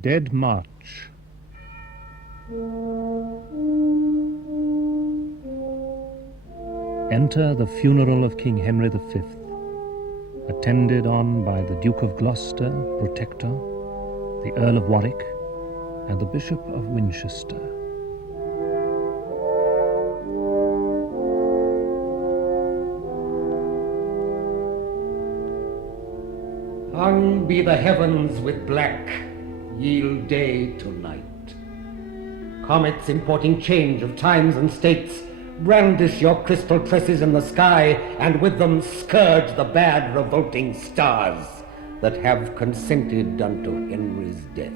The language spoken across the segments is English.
Dead March. Enter the funeral of King Henry V, attended on by the Duke of Gloucester, Protector, the Earl of Warwick, and the Bishop of Winchester. Hung be the heavens with black, yield day to night. Comets importing change of times and states, brandish your crystal tresses in the sky, and with them scourge the bad revolting stars that have consented unto Henry's death.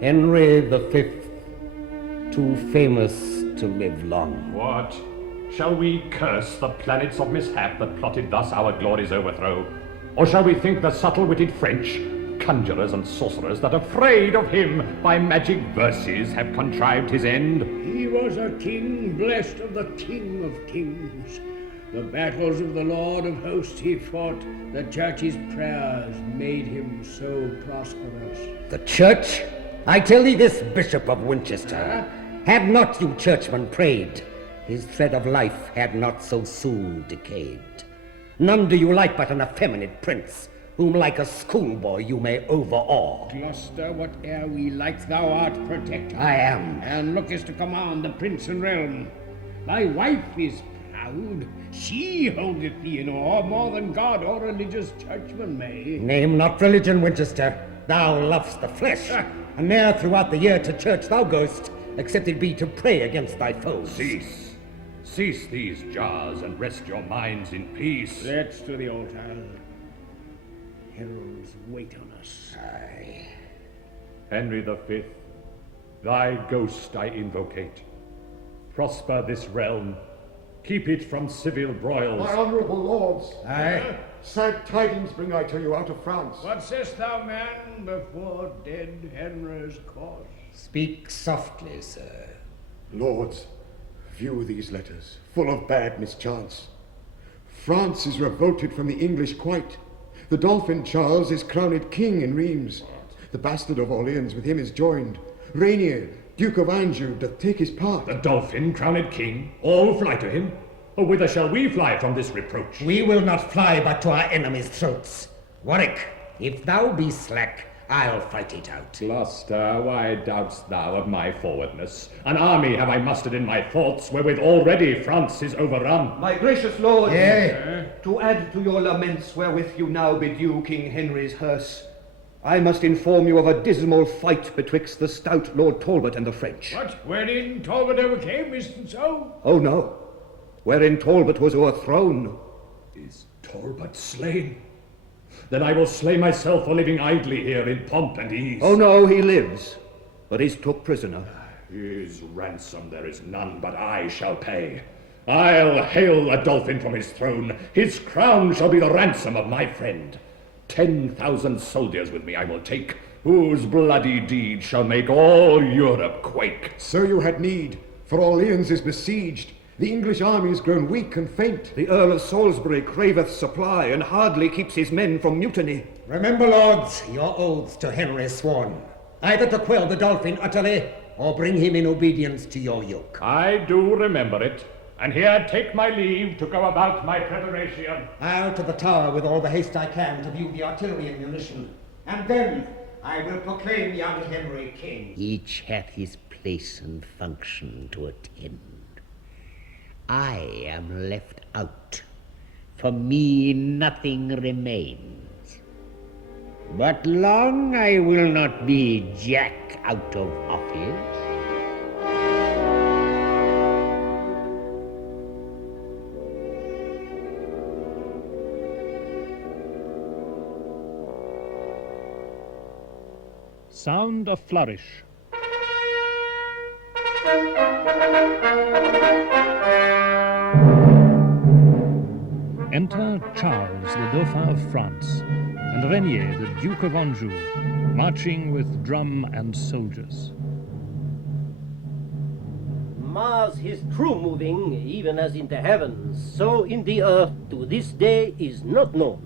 Henry V, too famous to live long. What? Shall we curse the planets of mishap that plotted thus our glory's overthrow? Or shall we think the subtle-witted French, conjurers and sorcerers that, afraid of him, by magic verses have contrived his end? He was a king, blessed of the King of Kings. The battles of the Lord of Hosts he fought, the Church's prayers made him so prosperous. The Church? I tell thee this, Bishop of Winchester, had not you churchmen prayed, his thread of life had not so soon decayed. None do you like but an effeminate prince, whom like a schoolboy you may overawe. Gloucester, whate'er we like, thou art protector. I am. And lookest to command the prince and realm. Thy wife is proud. She holdeth thee in awe more than God or religious churchman may. Name not religion, Winchester. Thou lovest the flesh, and ne'er throughout the year to church thou goest, except it be to pray against thy foes. Cease these jars and rest your minds in peace. Let's to the altar. Heralds wait on us. Aye. Henry V, thy ghost I invocate. Prosper this realm. Keep it from civil broils. My honourable lords, Aye. sad tidings bring I to you out of France. What sayest thou, man, before dead Henry's course? Speak softly, sir. Lords, view these letters, full of bad mischance. France is revolted from the English quite. The Dauphin Charles is crowned king in Rheims. The bastard of Orleans with him is joined. Rainier, Duke of Anjou, doth take his part. The Dauphin crowned king, all fly to him? Or whither shall we fly from this reproach? We will not fly but to our enemies' throats. Warwick, if thou be slack, I'll fight it out. Gloucester, why doubt'st thou of my forwardness? An army have I mustered in my thoughts, wherewith already France is overrun. My gracious lords, Yea. to add to your laments wherewith you now bedew King Henry's hearse, I must inform you of a dismal fight betwixt the stout Lord Talbot and the French. What, wherein Talbot overcame, is't so? Oh no, wherein Talbot was o'erthrown. Is Talbot slain? Then I will slay myself for living idly here in pomp and ease. Oh no, he lives, but he's took prisoner. His ransom there is none but I shall pay. I'll hale a Dauphin from his throne. His crown shall be the ransom of my friend. 10,000 soldiers with me I will take, whose bloody deed shall make all Europe quake. So you had need, for Orleans is besieged. The English army is grown weak and faint. The Earl of Salisbury craveth supply, and hardly keeps his men from mutiny. Remember, lords, your oaths to Henry sworn, either to quell the Dauphin utterly, or bring him in obedience to your yoke. I do remember it, and here take my leave to go about my preparation. I'll to the tower with all the haste I can to view the artillery and munition, and then I will proclaim young Henry king. Each hath his place and function to attend. I am left out. For me nothing remains. But long I will not be Jack out of office. Sound a flourish. Enter Charles, the Dauphin of France, and Rainier, the Duke of Anjou, marching with drum and soldiers. Mars his true moving, even as in the heavens, so in the earth to this day is not known.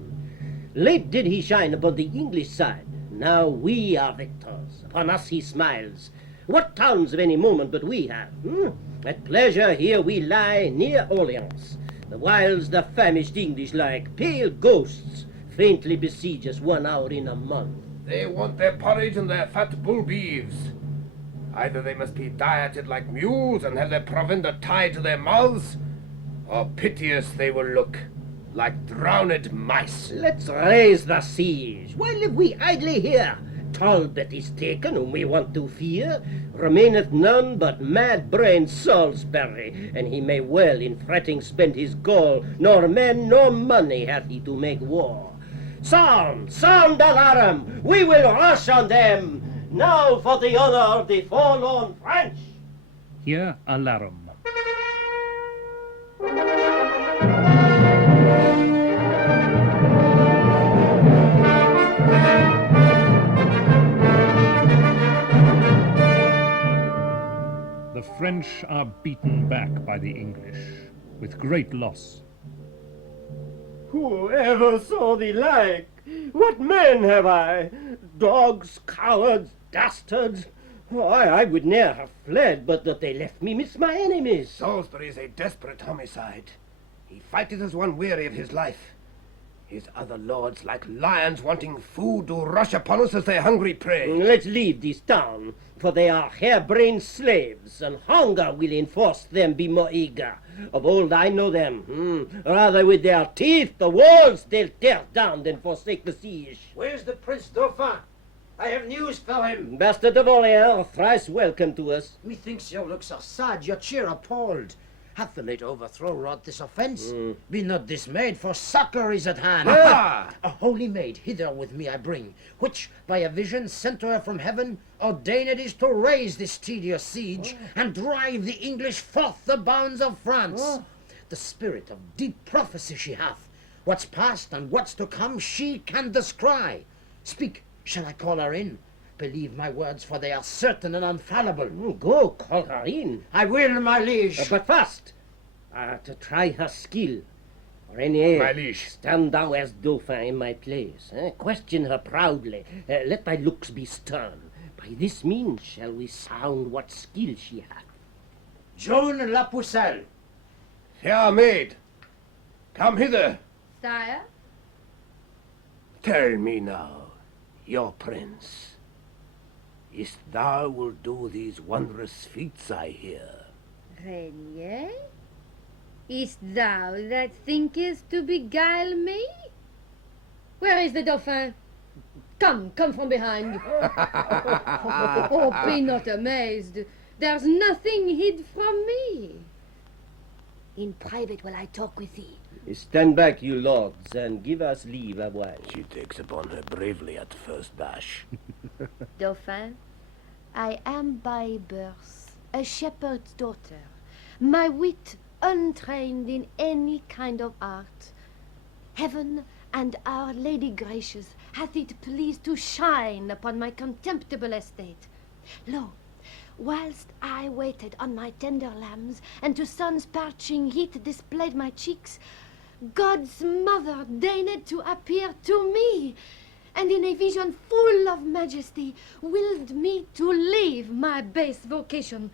Late did he shine upon the English side, Now we are victors. Upon us he smiles. What towns of any moment but we have? At pleasure here we lie near Orleans. The whiles the famished English like pale ghosts faintly besiege us 1 hour in a month. They want their porridge and their fat bull beeves. Either they must be dieted like mules and have their provender tied to their mouths, or piteous they will look, like drowned mice. Let's raise the siege. Why live we idly here? Talbot is taken, whom we want to fear. Remaineth none but mad-brained Salisbury, and he may well in fretting spend his gall. Nor men nor money hath he to make war. Sound! Sound alarm! We will rush on them! Now for the honor of the forlorn French! Here alarum. The French are beaten back by the English, with great loss. Who ever saw the like? What men have I? Dogs, cowards, dastards. I would ne'er have fled, but that they left me midst my enemies. Salisbury is a desperate homicide. He fighteth as one weary of his life. His other lords, like lions wanting food, do rush upon us as their hungry prey. Let's leave this town, for they are hair-brained slaves, and hunger will enforce them be more eager. Of old I know them. Rather with their teeth the walls they'll tear down than forsake the siege. Where's the Prince Dauphin? I have news for him. Bastard of Orleans, thrice welcome to us. Methinks your looks are sad, your cheer appalled. Hath the late overthrow wrought this offence? Be not dismayed, for succour is at hand. A holy maid hither with me I bring, which, by a vision sent to her from heaven, ordained is to raise this tedious siege, and drive the English forth the bounds of France. The spirit of deep prophecy she hath. What's past and what's to come she can descry. Speak, shall I call her in? Believe my words, for they are certain and infallible. Go, call her in. I will, my liege. But fast, to try her skill. Or any My liege. Stand thou as Dauphin in my place. Question her proudly. Let thy looks be stern. By this means shall we sound what skill she hath. Joan la Pucelle. Fair maid, come hither. Sire? Tell me now, your prince, is thou will do these wondrous feats I hear? Renier? Is thou that thinkest to beguile me? Where is the Dauphin? Come from behind. Oh, be not amazed. There's nothing hid from me. In private will I talk with thee. Stand back, you lords, and give us leave a while. She takes upon her bravely at first dash. Dauphin, I am by birth a shepherd's daughter, my wit untrained in any kind of art. Heaven and Our Lady Gracious hath it pleased to shine upon my contemptible estate. Lo, whilst I waited on my tender lambs, and to sun's parching heat displayed my cheeks, God's mother deigned to appear to me, and in a vision full of majesty willed me to leave my base vocation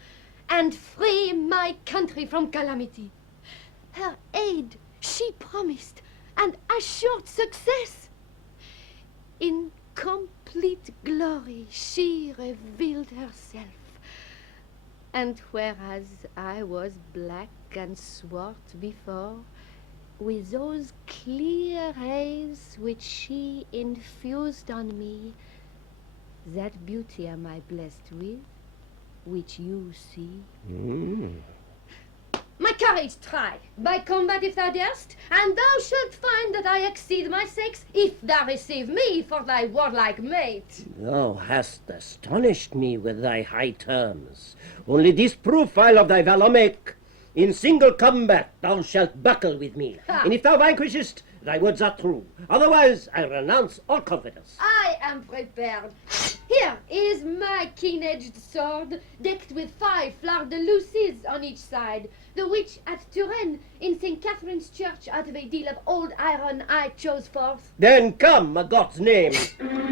and free my country from calamity. Her aid she promised, and assured success. In complete glory she revealed herself, and whereas I was black and swart before, with those clear rays which she infused on me, that beauty am I blessed with, which you see. My courage try, by combat if thou darest, and thou shalt find that I exceed my sex, if thou receive me for thy warlike mate. Thou hast astonished me with thy high terms. Only this proof I'll of thy valor make. In single combat thou shalt buckle with me, and if thou vanquishest, thy words are true. Otherwise I renounce all confidence. I am prepared. Here is my key. keen-edged sword, decked with 5 fleur-de-luces on each side, the which at Turin, in St. Catherine's Church, out of a deal of old iron I chose forth. Then come, a God's name.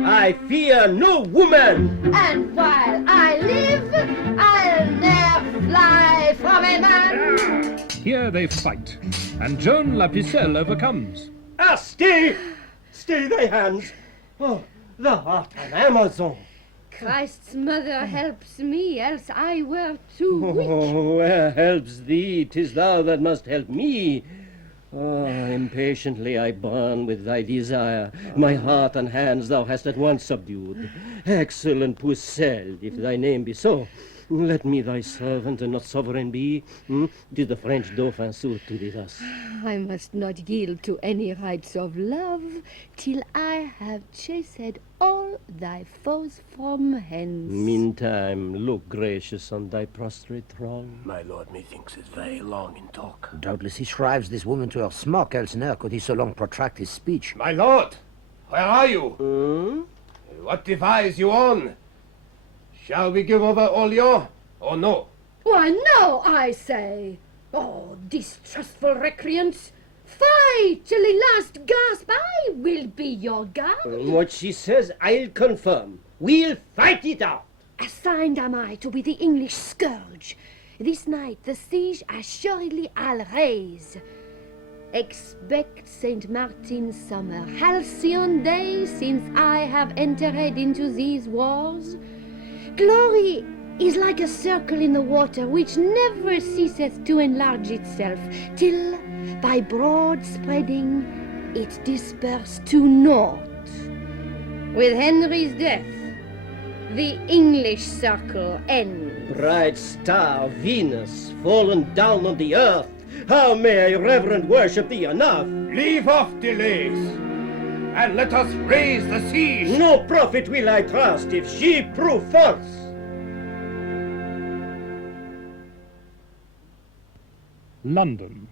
I fear no woman. And while I live, I'll ne'er fly from a man. Here they fight, and Joan la Pucelle overcomes. Ah, stay! Stay thy hands. Oh, thou art an Amazon. Christ's mother helps me, else I were too weak. Oh, where helps thee? 'Tis thou that must help me. Oh, impatiently I burn with thy desire. My heart and hands thou hast at once subdued. Excellent Pucelle, if thy name be so, let me thy servant and not sovereign be. Did the French Dauphin suit to thee thus? I must not yield to any rights of love till I have chased all thy foes from hence. Meantime, look gracious on thy prostrate throne. My lord, methinks, is very long in talk. Doubtless he shrives this woman to her smock, else ne'er could he so long protract his speech. My lord, where are you? What devise you on? Shall we give over Orleans, or no? Why, no, I say. Oh, distrustful recreants, fight till the last gasp. I will be your guard. What she says, I'll confirm. We'll fight it out. Assigned am I to be the English scourge. This night the siege assuredly I'll raise. Expect St. Martin's summer, halcyon day, since I have entered into these wars. Glory is like a circle in the water which never ceaseth to enlarge itself, till by broad spreading it disperse to naught. With Henry's death, the English circle ends. Bright star Venus, fallen down on the earth, how may I reverent worship thee enough? Leave off delays, and let us raise the siege. No prophet will I trust if she prove false. London.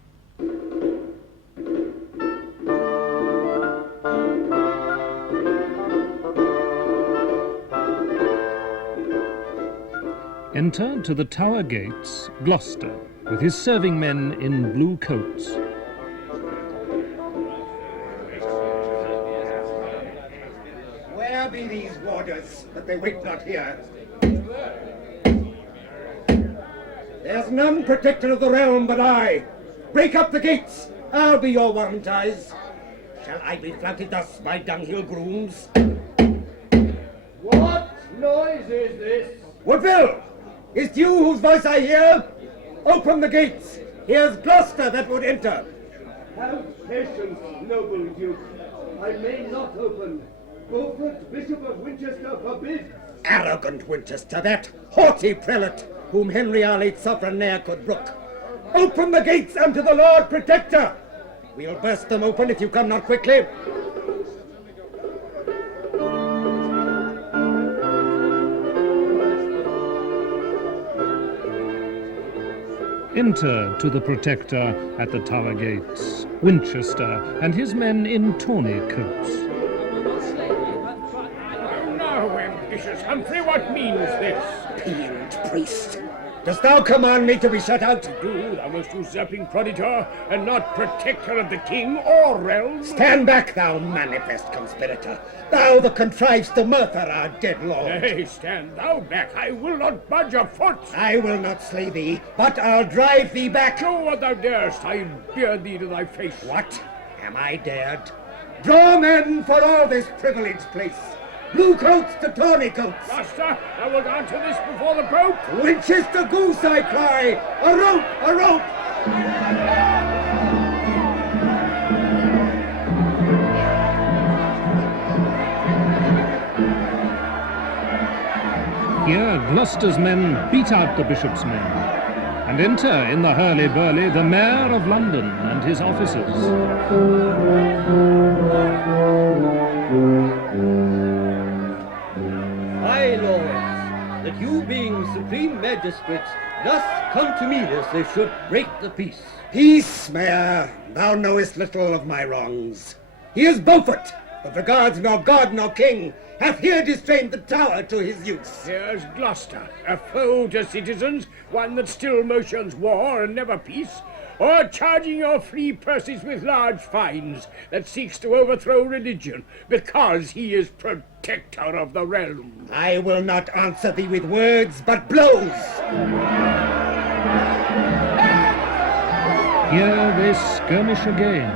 Enter to the Tower Gates Gloucester, with his serving men in blue coats. Where be these warders, that they wait not here? There's none protector of the realm but I. Break up the gates. I'll be your warrant eyes. Shall I be flouted thus by dunghill grooms? What noise is this? Woodville! Is't you whose voice I hear? Open the gates. Here's Gloucester that would enter. Have patience, noble Duke. I may not open. Beaufort, Bishop of Winchester, forbids. Arrogant Winchester, that haughty prelate, whom Henry our late sovereign ne'er could brook. Open the gates unto the Lord Protector. We'll burst them open if you come not quickly. Enter to the Protector at the Tower Gates, Winchester and his men in tawny coats. Now, ambitious Humphrey, what means this? Peoned priest, dost thou command me to be shut out? Do, thou most usurping prodigal, and not protector of the king or realm. Stand back, thou manifest conspirator. Thou that contrives to murder our dead lord. Nay, stand thou back. I will not budge a foot. I will not slay thee, but I'll drive thee back. Show what thou darest. I bear thee to thy face. What? Am I dared? Draw men for all this privileged place. Blue coats to tawny coats. Master, thou wilt answer this before the Pope. Winchester goose, I cry. A rope, a rope. Here Gloucester's men beat out the bishop's men, and enter in the hurly-burly the Mayor of London and his officers. My lords, that you being supreme magistrates thus come to me as they should break the peace. Peace, Mayor. Thou knowest little of my wrongs. Here's Beaufort, But the guards nor god nor king hath here distrained the tower to his use. Here's Gloucester, a foe to citizens, one that still motions war and never peace, or charging your free purses with large fines, that seeks to overthrow religion, because he is protector of the realm. I will not answer thee with words, but blows. Here they skirmish again.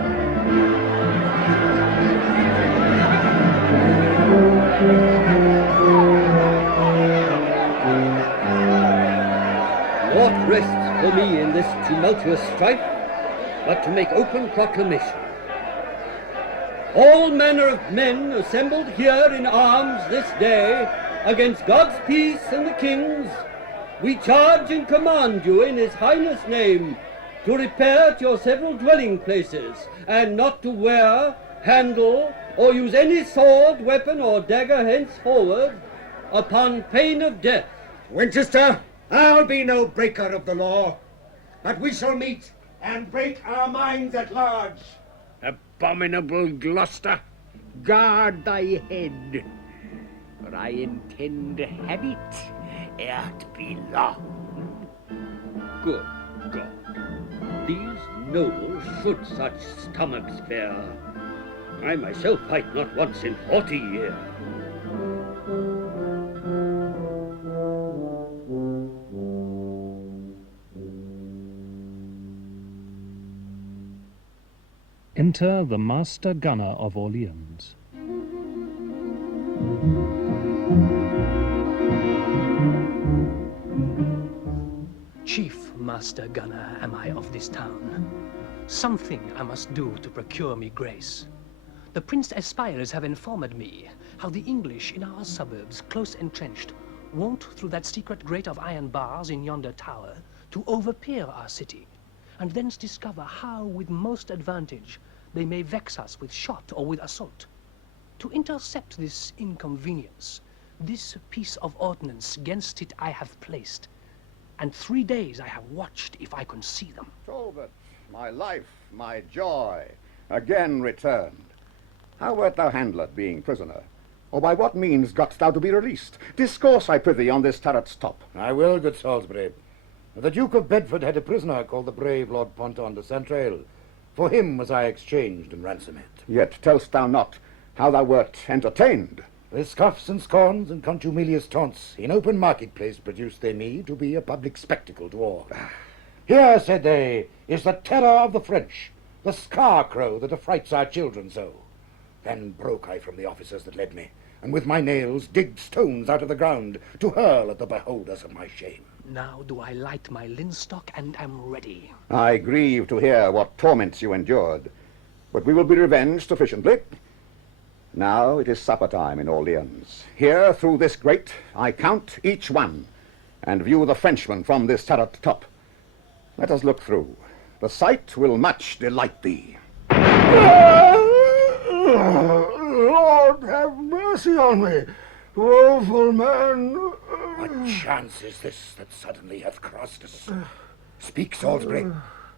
Naught rests for me in this tumultuous strife, but to make open proclamation. All manner of men assembled here in arms this day against God's peace and the King's, we charge and command you in His Highness' name to repair to your several dwelling places, and not to wear, handle, or use any sword, weapon, or dagger henceforward, upon pain of death. Winchester, I'll be no breaker of the law, but we shall meet and break our minds at large. Abominable Gloucester, guard thy head, for I intend to have it ere it be long. Good God, these nobles should such stomachs bear. I myself fight not once in 40 years. Enter the Master Gunner of Orleans. Chief Master Gunner am I of this town. Something I must do to procure me grace. The Prince Aspires have informed me how the English in our suburbs, close entrenched, wont through that secret grate of iron bars in yonder tower to overpeer our city, and thence discover how with most advantage they may vex us with shot or with assault. To intercept this inconvenience, this piece of ordnance gainst it I have placed, and 3 days I have watched if I can see them. Talbot, my life, my joy, again returned. How wert thou handled, being prisoner? Or by what means gotst thou to be released? Discourse, I prithee, on this turret's top. I will, good Salisbury. The Duke of Bedford had a prisoner called the brave Lord Ponton de Santrail. For him was I exchanged and ransomed. Yet tell'st thou not how thou wert entertained? With scoffs and scorns and contumelious taunts, in open marketplace produced they me to be a public spectacle to all. Here, said they, is the terror of the French, the scarecrow that affrights our children so. Then broke I from the officers that led me, and with my nails digged stones out of the ground to hurl at the beholders of my shame. Now do I light my linstock and am ready. I grieve to hear what torments you endured, but we will be revenged sufficiently. Now it is supper time in Orleans. Here, through this grate, I count each one, and view the Frenchman from this turret top. Let us look through. The sight will much delight thee. Lord, have mercy on me, woeful man. What chance is this that suddenly hath crossed us? Speak, Salisbury.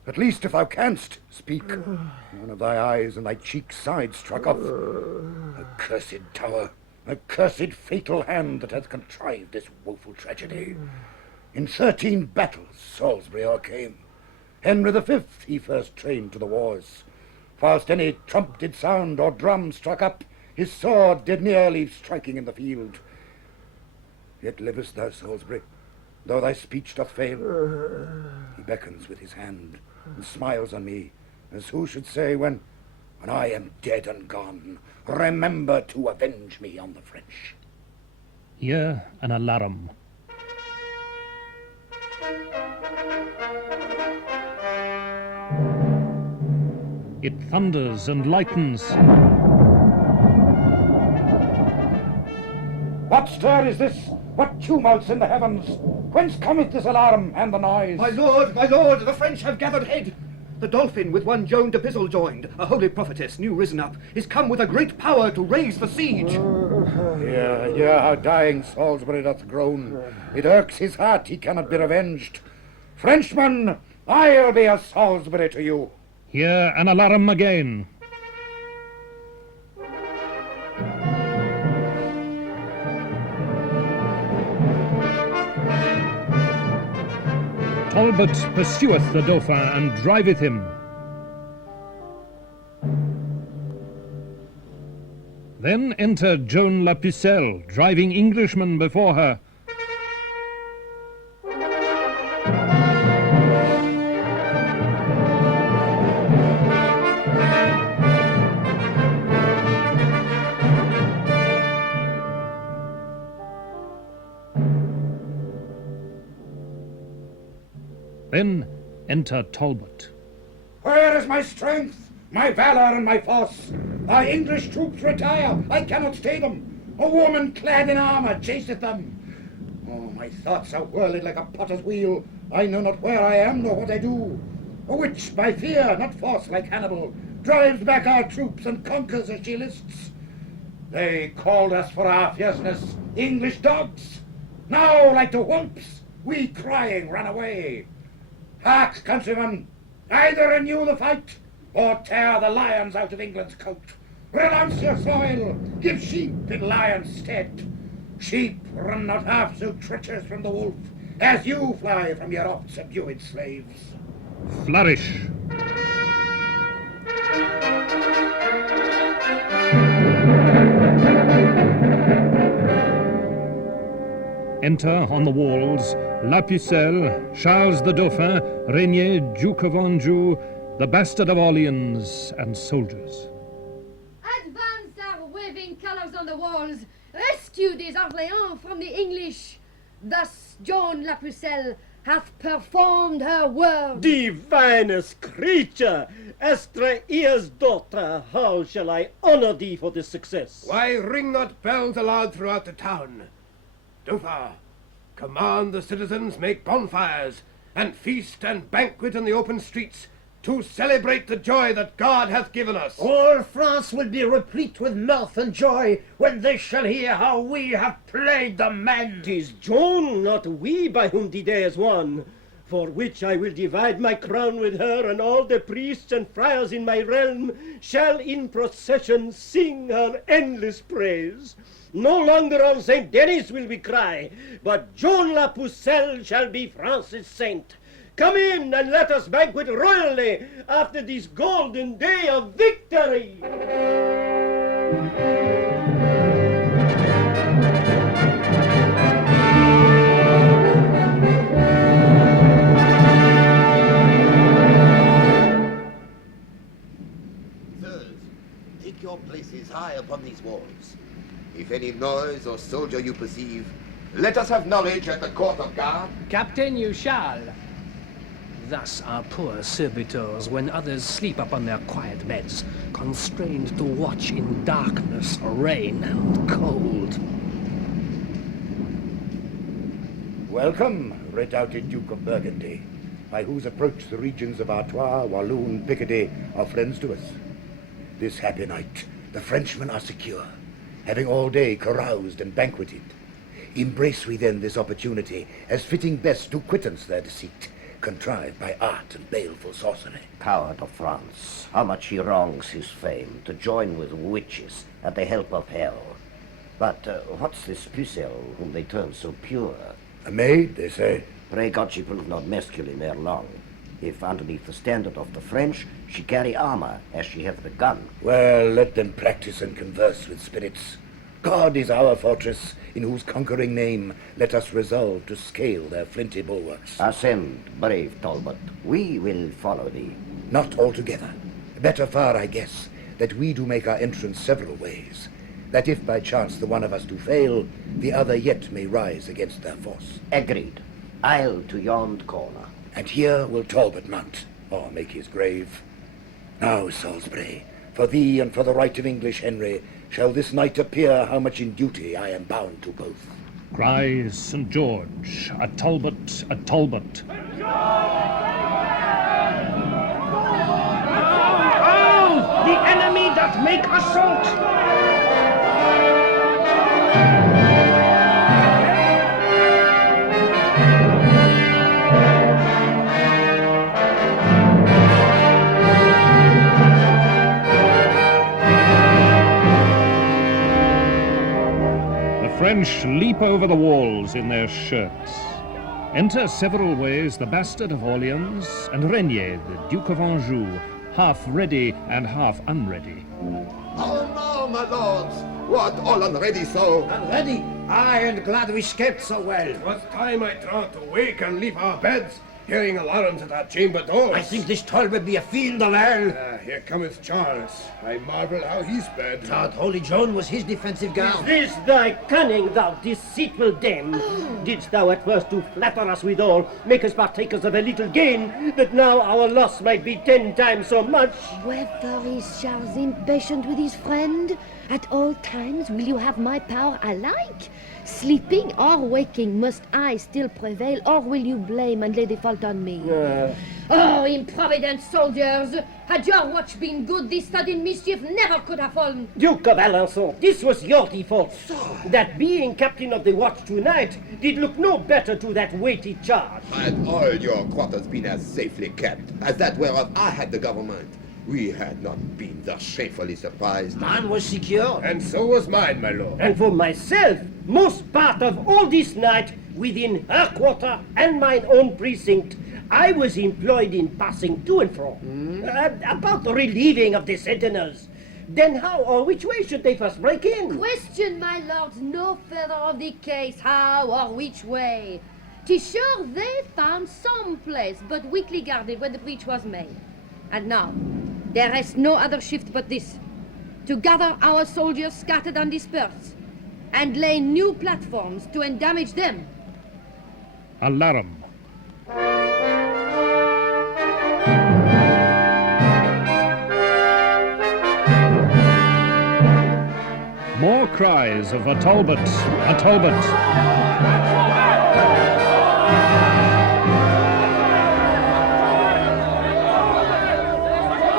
At least, if thou canst, speak. One of thy eyes and thy cheek's side struck off. Accursed tower, accursed fatal hand that hath contrived this woeful tragedy. In 13 battles Salisbury o'ercame. Henry V he first trained to the wars. Whilst any trump did sound or drum struck up, his sword did near leave striking in the field. Yet livest thou, Salisbury, though thy speech doth fail. He beckons with his hand and smiles on me, as who should say, when I am dead and gone, remember to avenge me on the French. Here an alarum. It thunders and lightens. What stir is this? What tumults in the heavens? Whence cometh this alarm and the noise? My lord, the French have gathered head. The Dolphin, with one Joan de Pizzle joined, a holy prophetess new risen up, is come with a great power to raise the siege. Hear how dying Salisbury doth groan. It irks his heart he cannot be revenged. Frenchman, I'll be a Salisbury to you. Here an alarum again. Talbot pursueth the Dauphin and driveth him. Then enter Joan la Pucelle, driving Englishmen before her. Then enter Talbot. Where is my strength, my valor, and my force? Our English troops retire. I cannot stay them. A woman clad in armor chaseth them. Oh, my thoughts are whirling like a potter's wheel. I know not where I am nor what I do. A witch by fear, not force like Hannibal, drives back our troops and conquers as she lists. They called us for our fierceness, English dogs. Now, like to whelps, we crying run away. Hark, countrymen, either renew the fight, or tear the lions out of England's coat. Renounce your soil, give sheep in lions' stead. Sheep run not half so treacherous from the wolf, as you fly from your oft-subdued slaves. Flourish. Enter on the walls La Pucelle, Charles the Dauphin, Rainier, Duke of Anjou, the Bastard of Orleans, and soldiers. Advance our waving colours on the walls. Rescue these Orleans from the English. Thus Joan la Pucelle hath performed her word. Divinest creature! Estraea's daughter, how shall I honor thee for this success? Why ring not bells aloud throughout the town? Dauphin, command the citizens make bonfires, and feast and banquet in the open streets, to celebrate the joy that God hath given us. All France will be replete with mirth and joy when they shall hear how we have played the men. 'Tis Joan, not we, by whom the day is won, for which I will divide my crown with her, and all the priests and friars in my realm shall in procession sing her endless praise. No longer on Saint Denis will we cry, but Joan la Pucelle shall be France's saint. Come in and let us banquet royally after this golden day of victory. Sirs, take your places high upon these walls. If any noise or soldier you perceive, let us have knowledge at the court of guard. Captain, you shall. Thus our poor servitors, when others sleep upon their quiet beds, constrained to watch in darkness, rain, and cold. Welcome, redoubted Duke of Burgundy, by whose approach the regions of Artois, Walloon, Picardy are friends to us. This happy night, the Frenchmen are secure, having all day caroused and banqueted. Embrace we then this opportunity, as fitting best to quittance their deceit, contrived by art and baleful sorcery. Coward of France, how much he wrongs his fame to join with witches at the help of hell. But what's this Pucelle whom they term so pure? A maid, they say. Pray God she prove not masculine ere long, if underneath the standard of the French she carry armor as she hath the gun. Well, let them practice and converse with spirits. God is our fortress, in whose conquering name let us resolve to scale their flinty bulwarks. Ascend, brave Talbot. We will follow thee. Not altogether. Better far, I guess, that we do make our entrance several ways, that if by chance the one of us do fail, the other yet may rise against their force. Agreed. I'll to yond corner. And here will Talbot mount, or make his grave. Now, Salisbury, for thee and for the right of English Henry, shall this night appear how much in duty I am bound to both. Cries St. George, a Talbot, a Talbot. Oh, the enemy doth make assault! The French leap over the walls in their shirts. Enter several ways the bastard of Orleans and Regnier, the Duke of Anjou, half ready and half unready. Oh no, my lords! What, all unready so? Unready? Aye, and glad we escaped so well. It was time, I trow, to wake and leave our beds, hearing alarms at our chamber doors. I think this Talbot be a fiend of hell. Here cometh Charles. I marvel how he sped. Thought Holy Joan was his defensive gown. Is this thy cunning, thou deceitful dame? Didst thou at first to flatter us withal, make us partakers of a little gain, that now our loss might be 10 times so much? Wherefore is Charles impatient with his friend? At all times will you have my power alike? Sleeping or waking, must I still prevail, or will you blame and lay the fault on me? Oh, improvident soldiers! Had your watch been good, this sudden mischief never could have fallen. Duke of Alençon, this was your default. That being captain of the watch tonight did look no better to that weighty charge. Had all your quarters been as safely kept as that whereof I had the government, we had not been thus shamefully surprised. Mine was secure. And so was mine, my lord. And for myself, most part of all this night, within her quarter and mine own precinct, I was employed in passing to and fro, about the relieving of the sentinels. Then how or which way should they first break in? Question, my lords, no further of the case, how or which way. 'Tis sure they found some place, but weakly guarded, where the breach was made. And now, there is no other shift but this, to gather our soldiers scattered and dispersed, and lay new platforms to endamage them. Alarum. More cries of a Talbot, a Talbot.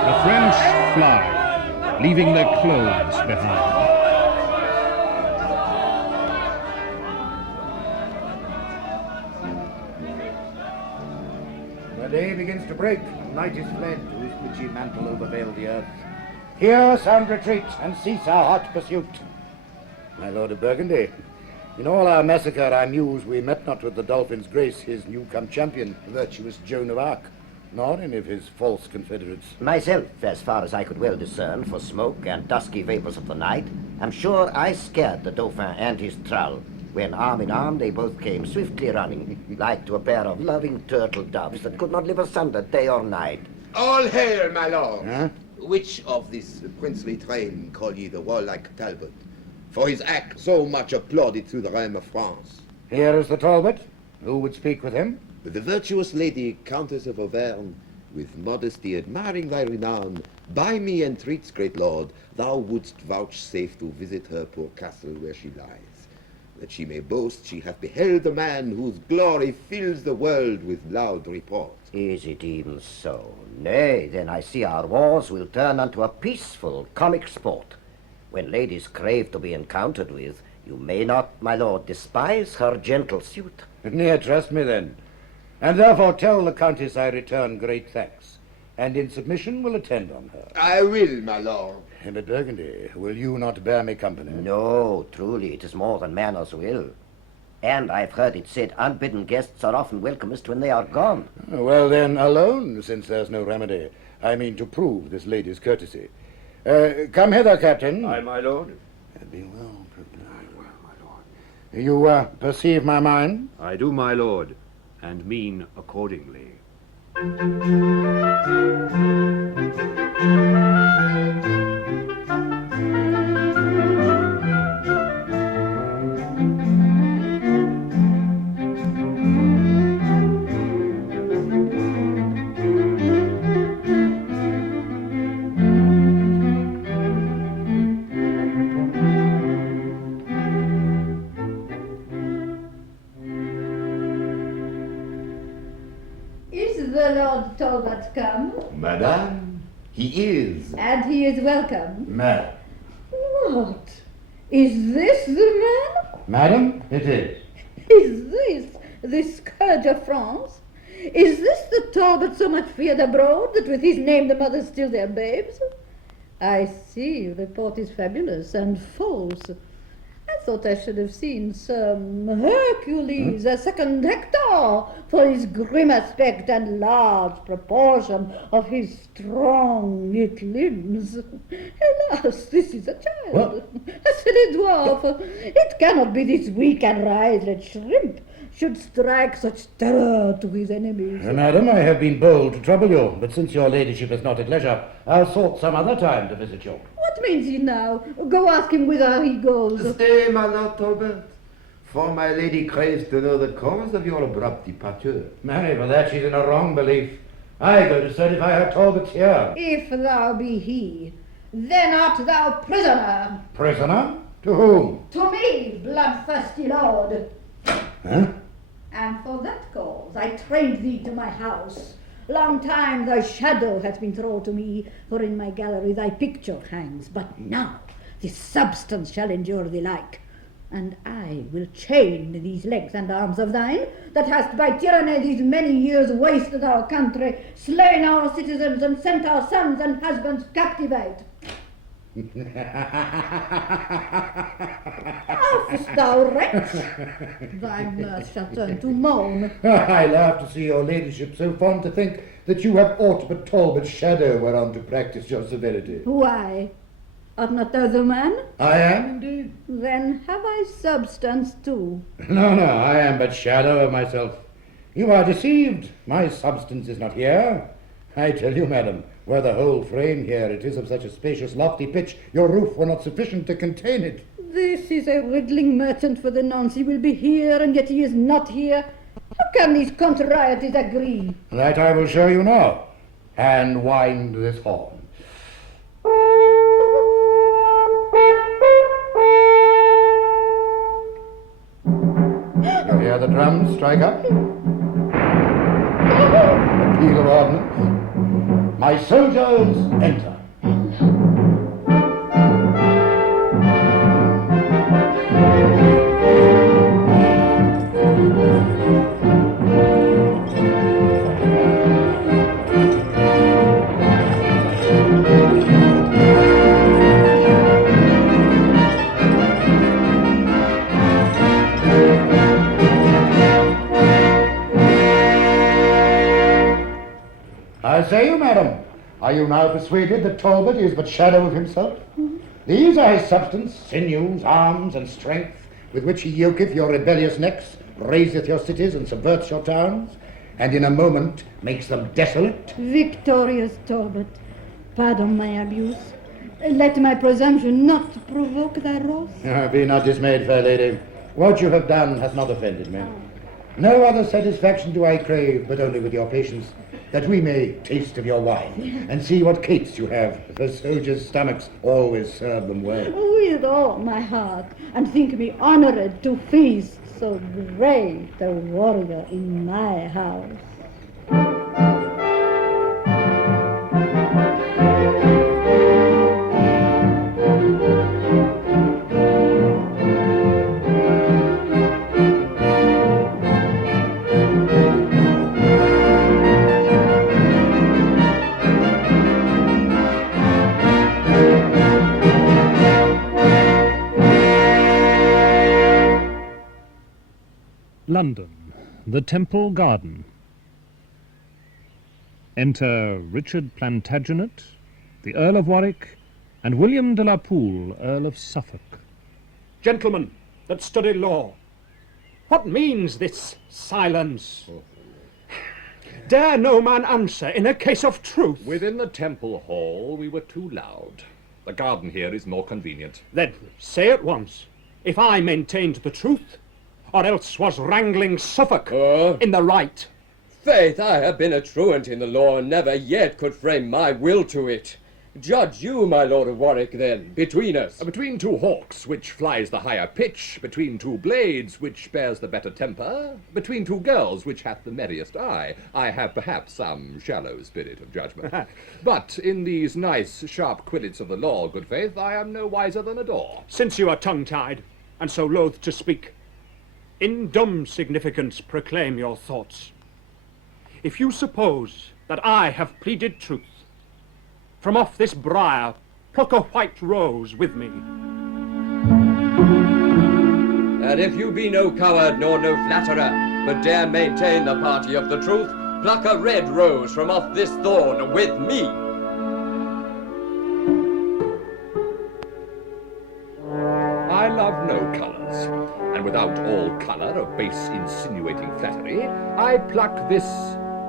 The French fly, leaving their clothes behind. The day begins to break, and night is fled, whose pitchy mantle overveiled the earth. Here sound retreat, and cease our hot pursuit. My lord of Burgundy, in all our massacre I muse we met not with the Dolphin's grace, his new-come champion, virtuous Joan of Arc, nor any of his false confederates. Myself, as far as I could well discern, for smoke and dusky vapors of the night, am sure I scared the Dauphin and his trull, when arm in arm they both came swiftly running, like to a pair of loving turtle doves that could not live asunder day or night. All hail, my lord! Huh? Which of this princely train call ye the warlike Talbot? For his act so much applauded through the realm of France. Here is the Talbot. Who would speak with him? The virtuous lady, Countess of Auvergne, with modesty admiring thy renown, by me entreats, great lord, thou wouldst vouchsafe to visit her poor castle where she lies, that she may boast she hath beheld the man whose glory fills the world with loud report. Is it even so? Nay, then I see our wars will turn unto a peaceful comic sport. When ladies crave to be encountered with, you may not, my lord, despise her gentle suit. Nay, trust me then. And therefore tell the Countess I return great thanks, and in submission will attend on her. I will, my lord. But Burgundy, will you not bear me company? No, truly, it is more than manners will. And I've heard it said unbidden guests are often welcomest when they are gone. Well then, alone, since there's no remedy. I mean to prove this lady's courtesy. Come hither, Captain. Aye, my lord. Be well prepared. Well, my lord. You perceive my mind? I do, my lord, and mean accordingly. The Lord Talbot come? Madame, he is. And he is welcome. Madam. What? Is this the man? Madam, it is. Is this scourge of France? Is this the Talbot so much feared abroad that with his name the mothers steal their babes? I see, report is fabulous and false. I thought I should have seen some Hercules, a second Hector, for his grim aspect and large proportion of his strong neat limbs. Alas, this is a child, a silly dwarf. It cannot be this weak and writhed shrimp should strike such terror to his enemies. Madam, I have been bold to trouble you, but since your ladyship is not at leisure, I'll sort some other time to visit you. What means he now? Go ask him whither he goes. Stay, my Lord Talbot, for my lady craves to know the cause of your abrupt departure. Marry, for that she's in a wrong belief. I go to certify her Talbot's here. If thou be he, then art thou prisoner. Prisoner? To whom? To me, bloodthirsty lord. Huh? And for that cause I trained thee to my house. Long time thy shadow hath been thrown to me, for in my gallery thy picture hangs. But now this substance shall endure thee like, and I will chain these legs and arms of thine, that hast by tyranny these many years wasted our country, slain our citizens, and sent our sons and husbands captivate. Laughest thou, wretch? Thy mirth shall turn to moan. I laugh to see your ladyship so fond to think that you have aught but Talbot's shadow whereon to practice your severity. Why? Art not thou the man? I am indeed. Then have I substance too. No, I am but shadow of myself. You are deceived. My substance is not here. I tell you, madam, were the whole frame here, it is of such a spacious lofty pitch, your roof were not sufficient to contain it. This is a riddling merchant for the nonce. He will be here, and yet he is not here. How can these contrarieties agree? That I will show you now, and wind this horn. You hear the drums strike up? A peal of ordnance. My soldiers enter. I say you, madam, are you now persuaded that Talbot is but shadow of himself? These are his substance, sinews, arms, and strength, with which he yoketh your rebellious necks, raiseth your cities, and subverts your towns, and in a moment makes them desolate. Victorious Talbot, pardon my abuse. Let my presumption not provoke thy wrath. Be not dismayed, fair lady. What you have done has not offended me. No other satisfaction do I crave, but only with your patience, that we may taste of your wine, and see what cates you have, for soldiers' stomachs always serve them well. With all my heart, and think me honoured to feast so great a warrior in my house. London, the Temple Garden. Enter Richard Plantagenet, the Earl of Warwick, and William de la Poole, Earl of Suffolk. Gentlemen that study law, what means this silence? Dare no man answer in a case of truth? Within the Temple Hall we were too loud. The garden here is more convenient. Then say at once, if I maintained the truth, or else was wrangling Suffolk in the right. Faith, I have been a truant in the law, and never yet could frame my will to it. Judge you, my Lord of Warwick, then, between us. Between two hawks, which flies the higher pitch, between two blades, which bears the better temper, between two girls, which hath the merriest eye, I have perhaps some shallow spirit of judgment. But in these nice, sharp quillets of the law, good faith, I am no wiser than a daw. Since you are tongue-tied, and so loath to speak, in dumb significance proclaim your thoughts. If you suppose that I have pleaded truth, from off this briar pluck a white rose with me. And if you be no coward nor no flatterer, but dare maintain the party of the truth, pluck a red rose from off this thorn with me. I love no colours, and without all colour of base insinuating flattery, I pluck this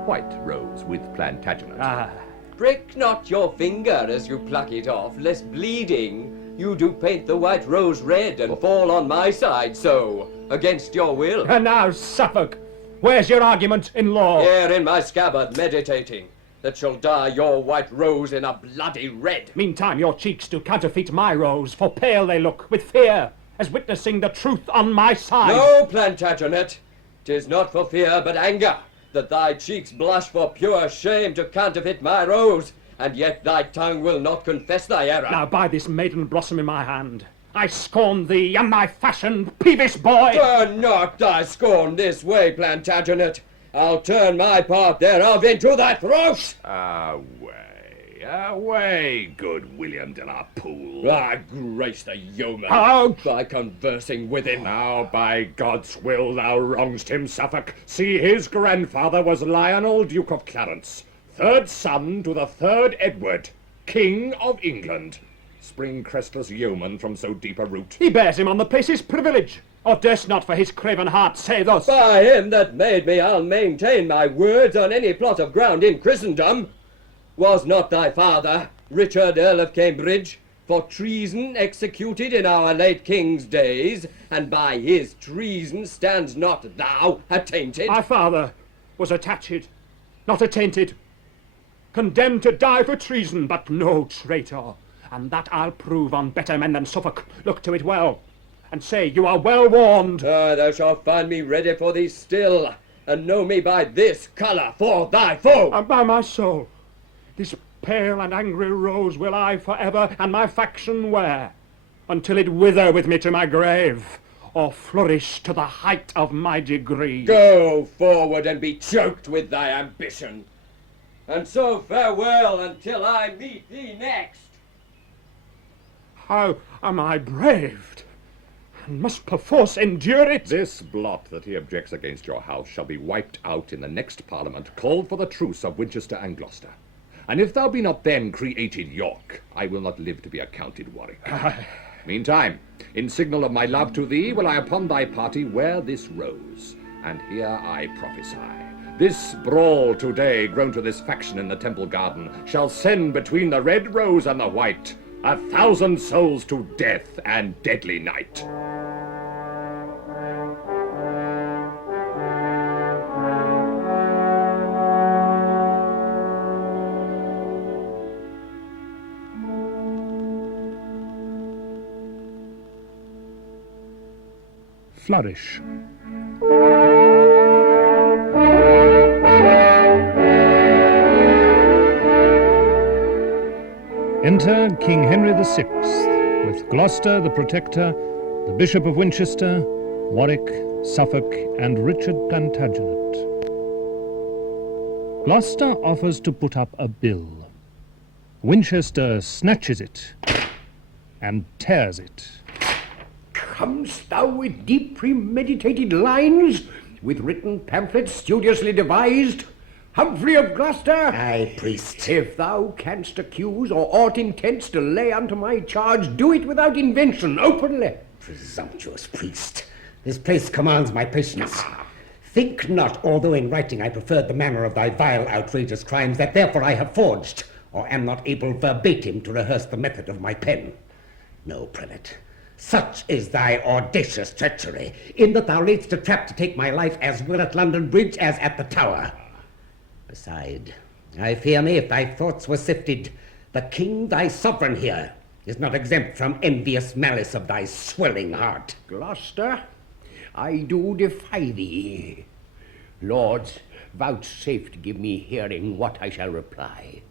white rose with Plantagenet. Prick not your finger as you pluck it off, lest bleeding you do paint the white rose red and fall on my side so, against your will. And now, Suffolk, where's your argument in law? Here in my scabbard meditating, that shall dye your white rose in a bloody red. Meantime, your cheeks do counterfeit my rose, for pale they look with fear, as witnessing the truth on my side. No, Plantagenet, 'tis not for fear but anger, that thy cheeks blush for pure shame to counterfeit my rose, and yet thy tongue will not confess thy error. Now, by this maiden blossom in my hand, I scorn thee and thy fashion, peevish boy! Turn not thy scorn this way, Plantagenet. I'll turn my part thereof into thy throat. Away, good William de la Poole. Grace the yeoman. Out! By conversing with him. Now, by God's will, thou wrong'st him, Suffolk. See, his grandfather was Lionel, Duke of Clarence, third son to the third Edward, King of England. Spring crestless yeoman from so deep a root. He bears him on the place his privilege, or durst not for his craven heart say thus. By him that made me, I'll maintain my words on any plot of ground in Christendom. Was not thy father, Richard Earl of Cambridge, for treason executed in our late king's days, and by his treason stands not thou attainted? My father was attached, not attainted, condemned to die for treason, but no traitor, and that I'll prove on better men than Suffolk. Look to it well, and say you are well warned. Thou shalt find me ready for thee still, and know me by this colour for thy foe. And by my soul, this pale and angry rose will I forever and my faction wear, until it wither with me to my grave, or flourish to the height of my degree. Go forward and be choked with thy ambition, and so farewell until I meet thee next. How am I braved, and must perforce endure it? This blot that he objects against your house shall be wiped out in the next Parliament, called for the truce of Winchester and Gloucester. And if thou be not then created York, I will not live to be accounted Warwick. Meantime, in signal of my love to thee, will I upon thy party wear this rose. And here I prophesy, this brawl today, grown to this faction in the Temple Garden, shall send between the red rose and the white 1,000 souls to death and deadly night. Flourish. Enter King Henry VI, with Gloucester the Protector, the Bishop of Winchester, Warwick, Suffolk, and Richard Plantagenet. Gloucester offers to put up a bill. Winchester snatches it and tears it. Comest thou with deep premeditated lines, with written pamphlets studiously devised? Humphrey of Gloucester? Aye, priest. If thou canst accuse or aught intents to lay unto my charge, do it without invention, openly. Presumptuous priest, this place commands my patience. Think not, although in writing I preferred the manner of thy vile, outrageous crimes, that therefore I have forged, or am not able verbatim to rehearse the method of my pen. No, prelate. Such is thy audacious treachery, in that thou laidst a trap to take my life as well at London Bridge as at the Tower. Beside, I fear me if thy thoughts were sifted, the king, thy sovereign here, is not exempt from envious malice of thy swelling heart. Gloucester, I do defy thee. Lords, vouchsafe to give me hearing what I shall reply.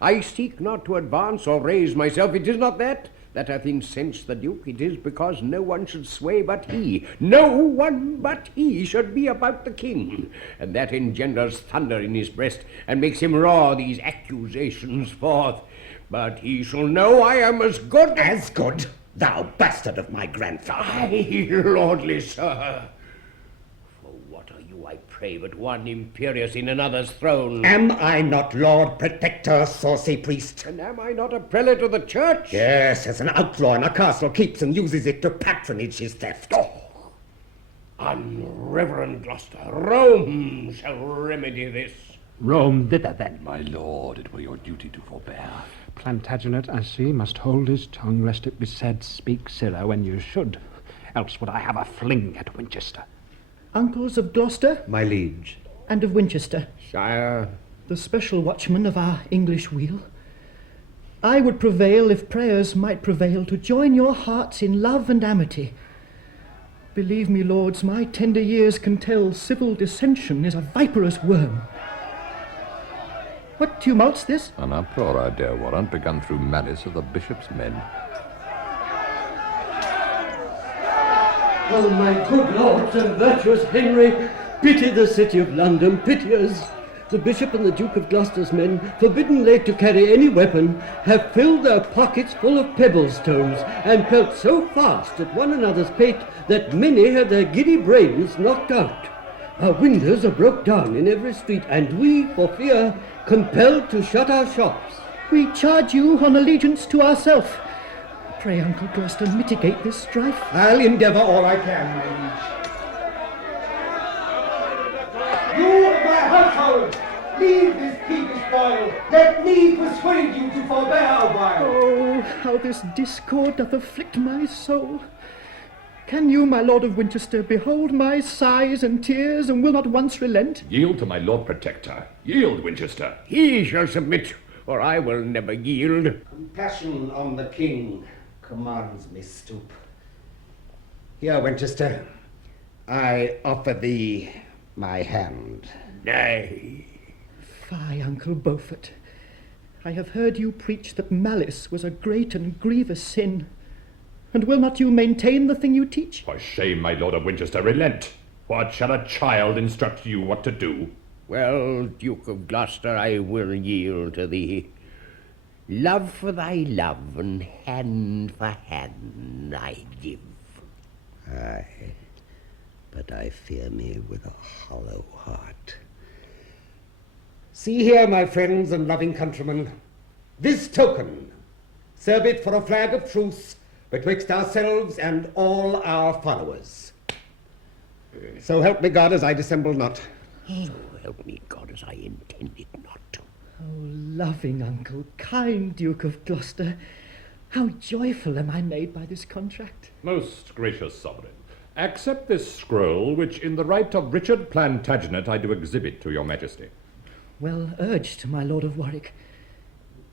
I seek not to advance or raise myself, it is not that hath incensed the Duke, it is because no one should sway but he. No one but he should be about the king, and that engenders thunder in his breast, and makes him roar these accusations forth. But he shall know I am as good. As good? thou bastard of my grandfather. Aye, lordly sir. For what are you, I pray, but one imperious in another's throne? Am I not Lord Protector, saucy priest? And am I not a prelate of the church? Yes, as an outlaw in a castle keeps and uses it to patronage his theft. Oh, unreverend Gloucester, Rome shall remedy this. Rome thither then. My lord, it were your duty to forbear. Plantagenet, I see, must hold his tongue, lest it be said, speak sirrah, when you should. Else would I have a fling at Winchester. Uncles of Gloucester? My liege. And of Winchester? Sire. The special watchman of our English weal. I would prevail, if prayers might prevail, to join your hearts in love and amity. Believe me, lords, my tender years can tell civil dissension is a viperous worm. What tumult's this? An uproar, I dare warrant, begun through malice of the bishop's men. Oh, my good lords and virtuous Henry, pity the city of London, pity us. The bishop and the Duke of Gloucester's men, forbidden late to carry any weapon, have filled their pockets full of pebble stones, and pelt so fast at one another's pate that many had their giddy brains knocked out. Our windows are broke down in every street, and we, for fear, compelled to shut our shops. We charge you on allegiance to ourselves. Pray, Uncle Gloucester, mitigate this strife. I'll endeavour all I can, my liege. You of my household, leave this peevish boil. Let me persuade you to forbear a while. Oh, how this discord doth afflict my soul. Can you, my lord of Winchester, behold my sighs and tears, and will not once relent? Yield to my lord protector. Yield, Winchester. He shall submit, or I will never yield. Compassion on the king commands me stoop. Here, Winchester, I offer thee my hand. Nay. Fie, Uncle Beaufort. I have heard you preach that malice was a great and grievous sin. And will not you maintain the thing you teach? For shame, my lord of Winchester, relent. What shall a child instruct you what to do? Well, Duke of Gloucester, I will yield to thee. Love for thy love, and hand for hand I give. Aye, but I fear me with a hollow heart. See here, my friends and loving countrymen, this token, serve it for a flag of truce betwixt ourselves and all our followers. So help me God as I dissemble not. So help me God as I intended not to. Oh, loving uncle, kind Duke of Gloucester, how joyful am I made by this contract. Most gracious sovereign, accept this scroll, which in the right of Richard Plantagenet I do exhibit to your majesty. Well urged, my lord of Warwick.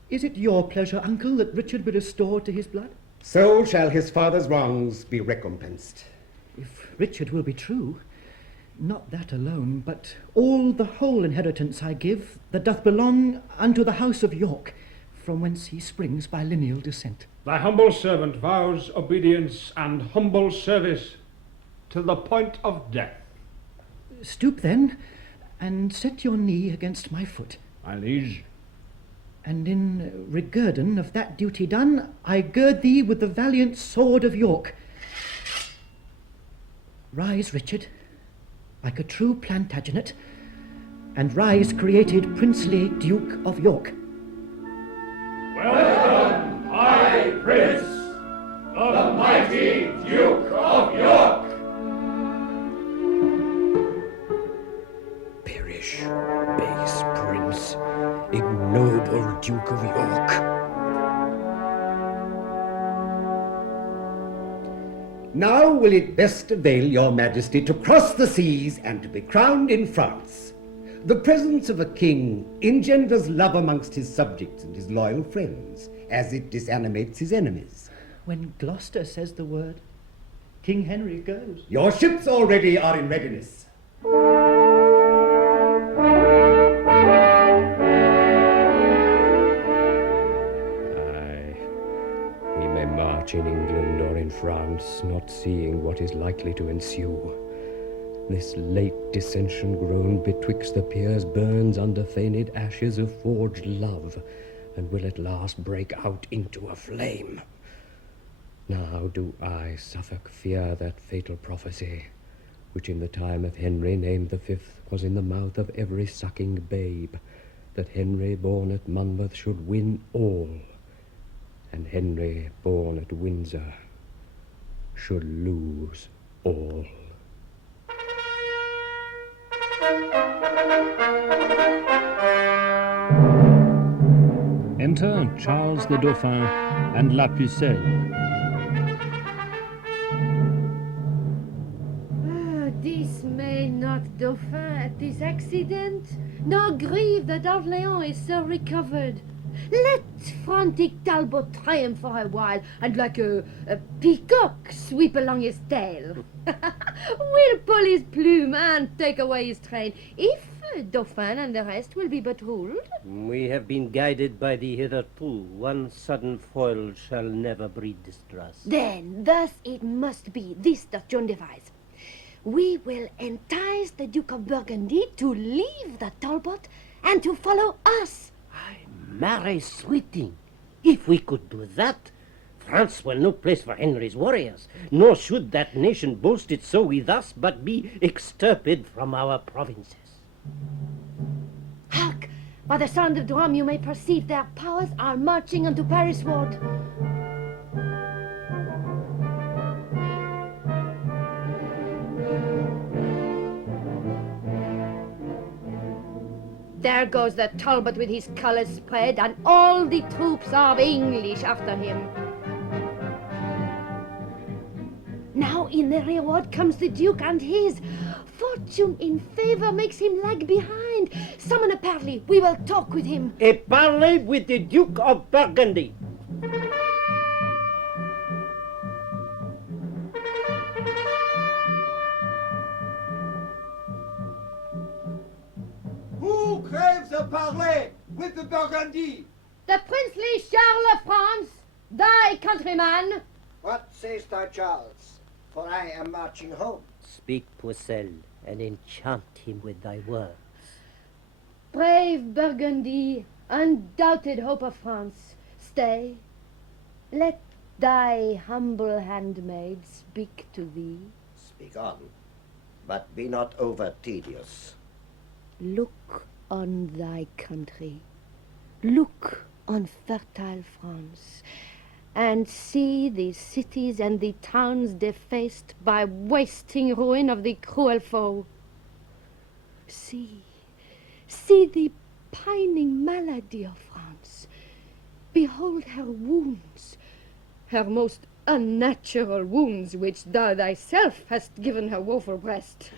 Is it your pleasure, uncle, that Richard be restored to his blood? So shall his father's wrongs be recompensed. If Richard will be true, not that alone, but all the whole inheritance I give that doth belong unto the house of York, from whence he springs by lineal descent. Thy humble servant vows obedience and humble service to the point of death. Stoop then, and set your knee against my foot. My liege. And in reguerdon of that duty done, I gird thee with the valiant sword of York. Rise, Richard, like a true Plantagenet, and rise created princely Duke of York. Welcome, High Prince, the mighty Duke of York! Perish, base prince, ignoble Duke of York. Now will it best avail your majesty to cross the seas and to be crowned in France. The presence of a king engenders love amongst his subjects and his loyal friends, as it disanimates his enemies. When Gloucester says the word, King Henry goes. Your ships already are in readiness. We may march in England or in France, not seeing what is likely to ensue. This late dissension grown betwixt the peers burns under feigned ashes of forged love, and will at last break out into a flame. Now do I, Suffolk, fear that fatal prophecy, which in the time of Henry named the 5th was in the mouth of every sucking babe, that Henry born at Monmouth should win all, and Henry born at Windsor should lose all. Enter Charles the Dauphin and La Pucelle. This may not Dauphin at this accident, nor grieve that Orléans is so recovered. Let frantic Talbot triumph for a while, and like a peacock sweep along his tail. We'll pull his plume and take away his train, if Dauphin and the rest will be but ruled. We have been guided by thee hitherto. One sudden foil shall never breed distrust. Then, thus it must be, this doth John devise. We will entice the Duke of Burgundy to leave the Talbot and to follow us. Marry, sweeting, if we could do that, France were no place for Henry's warriors, nor should that nation boast it so with us, but be extirped from our provinces. Hark! By the sound of drum you may perceive their powers are marching unto Paris ward. There goes the Talbot with his colours spread, and all the troops of English after him. Now in the rearward comes the Duke and his. Fortune in favour makes him lag behind. Summon a parley, we will talk with him. A parley with the Duke of Burgundy. Who craves a parley with the Burgundy? The princely Charles of France, thy countryman. What sayest thou, Charles? For I am marching home. Speak, Pucelle, and enchant him with thy words. Brave Burgundy, undoubted hope of France, stay. Let thy humble handmaid speak to thee. Speak on, but be not over tedious. Look on thy country. Look on fertile France, and see the cities and the towns defaced by wasting ruin of the cruel foe. See the pining malady of France. Behold her wounds, her most unnatural wounds, which thou thyself hast given her woeful breast.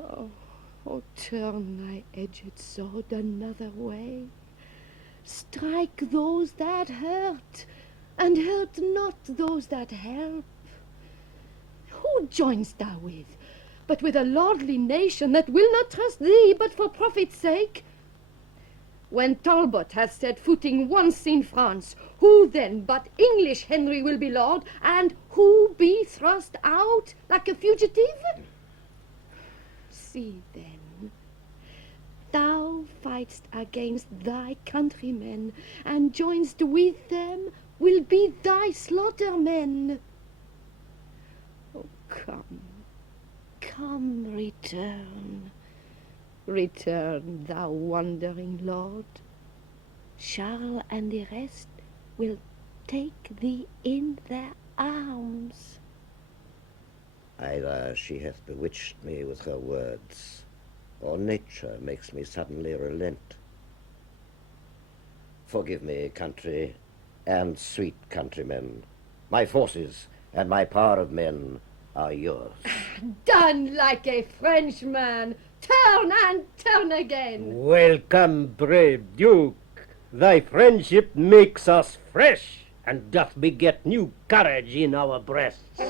Oh, turn thy edged sword another way. Strike those that hurt, and hurt not those that help. Who joinst thou with, but with a lordly nation that will not trust thee but for profit's sake? When Talbot hath set footing once in France, who then but English Henry will be lord, and who be thrust out like a fugitive? See then, thou fight'st against thy countrymen, and joinst with them will be thy slaughtermen. Oh, come, return. Return, thou wandering lord. Charles and the rest will take thee in their arms. Either she hath bewitched me with her words, or nature makes me suddenly relent. Forgive me, country, and sweet countrymen. My forces and my power of men are yours. Done like a Frenchman. Turn and turn again. Welcome, brave Duke. Thy friendship makes us fresh, and doth beget new courage in our breasts.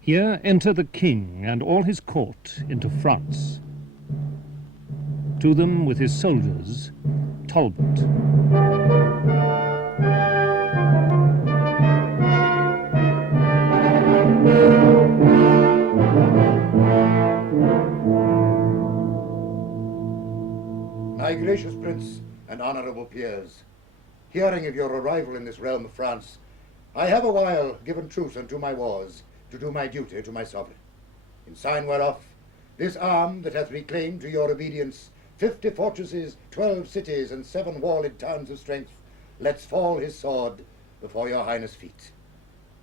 Here enter the king and all his court into France. To them with his soldiers, Talbot. My gracious prince and honourable peers, hearing of your arrival in this realm of France, I have a while given truce unto my wars to do my duty to my sovereign. In sign whereof, this arm that hath reclaimed to your obedience 50 fortresses, 12 cities, and 7 walled towns of strength, lets fall his sword before your highness' feet,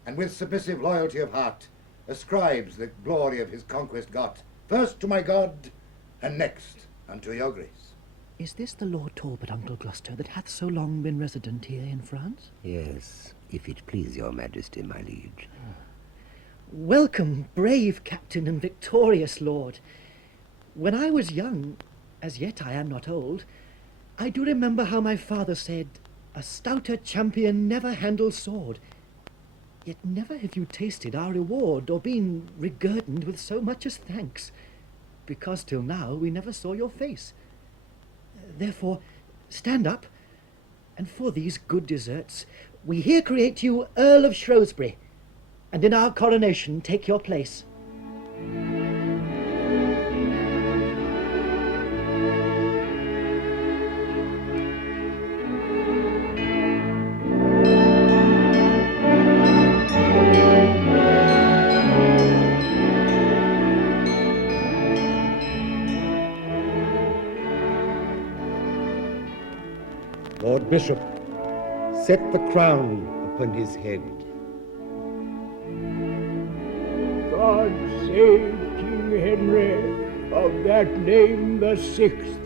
and with submissive loyalty of heart ascribes the glory of his conquest got, first to my God, and next unto your grace. Is this the Lord Talbot, Uncle Gloucester, that hath so long been resident here in France? Yes, if it please your majesty, my liege. Welcome, brave captain and victorious lord. When I was young, as yet I am not old, I do remember how my father said, "A stouter champion never handles sword." Yet never have you tasted our reward, or been reguerdoned with so much as thanks, because till now we never saw your face. Therefore, stand up, and for these good deserts, we here create you Earl of Shrewsbury, and in our coronation take your place. Lord Bishop, set the crown upon his head. God save King Henry, of that name the 6th.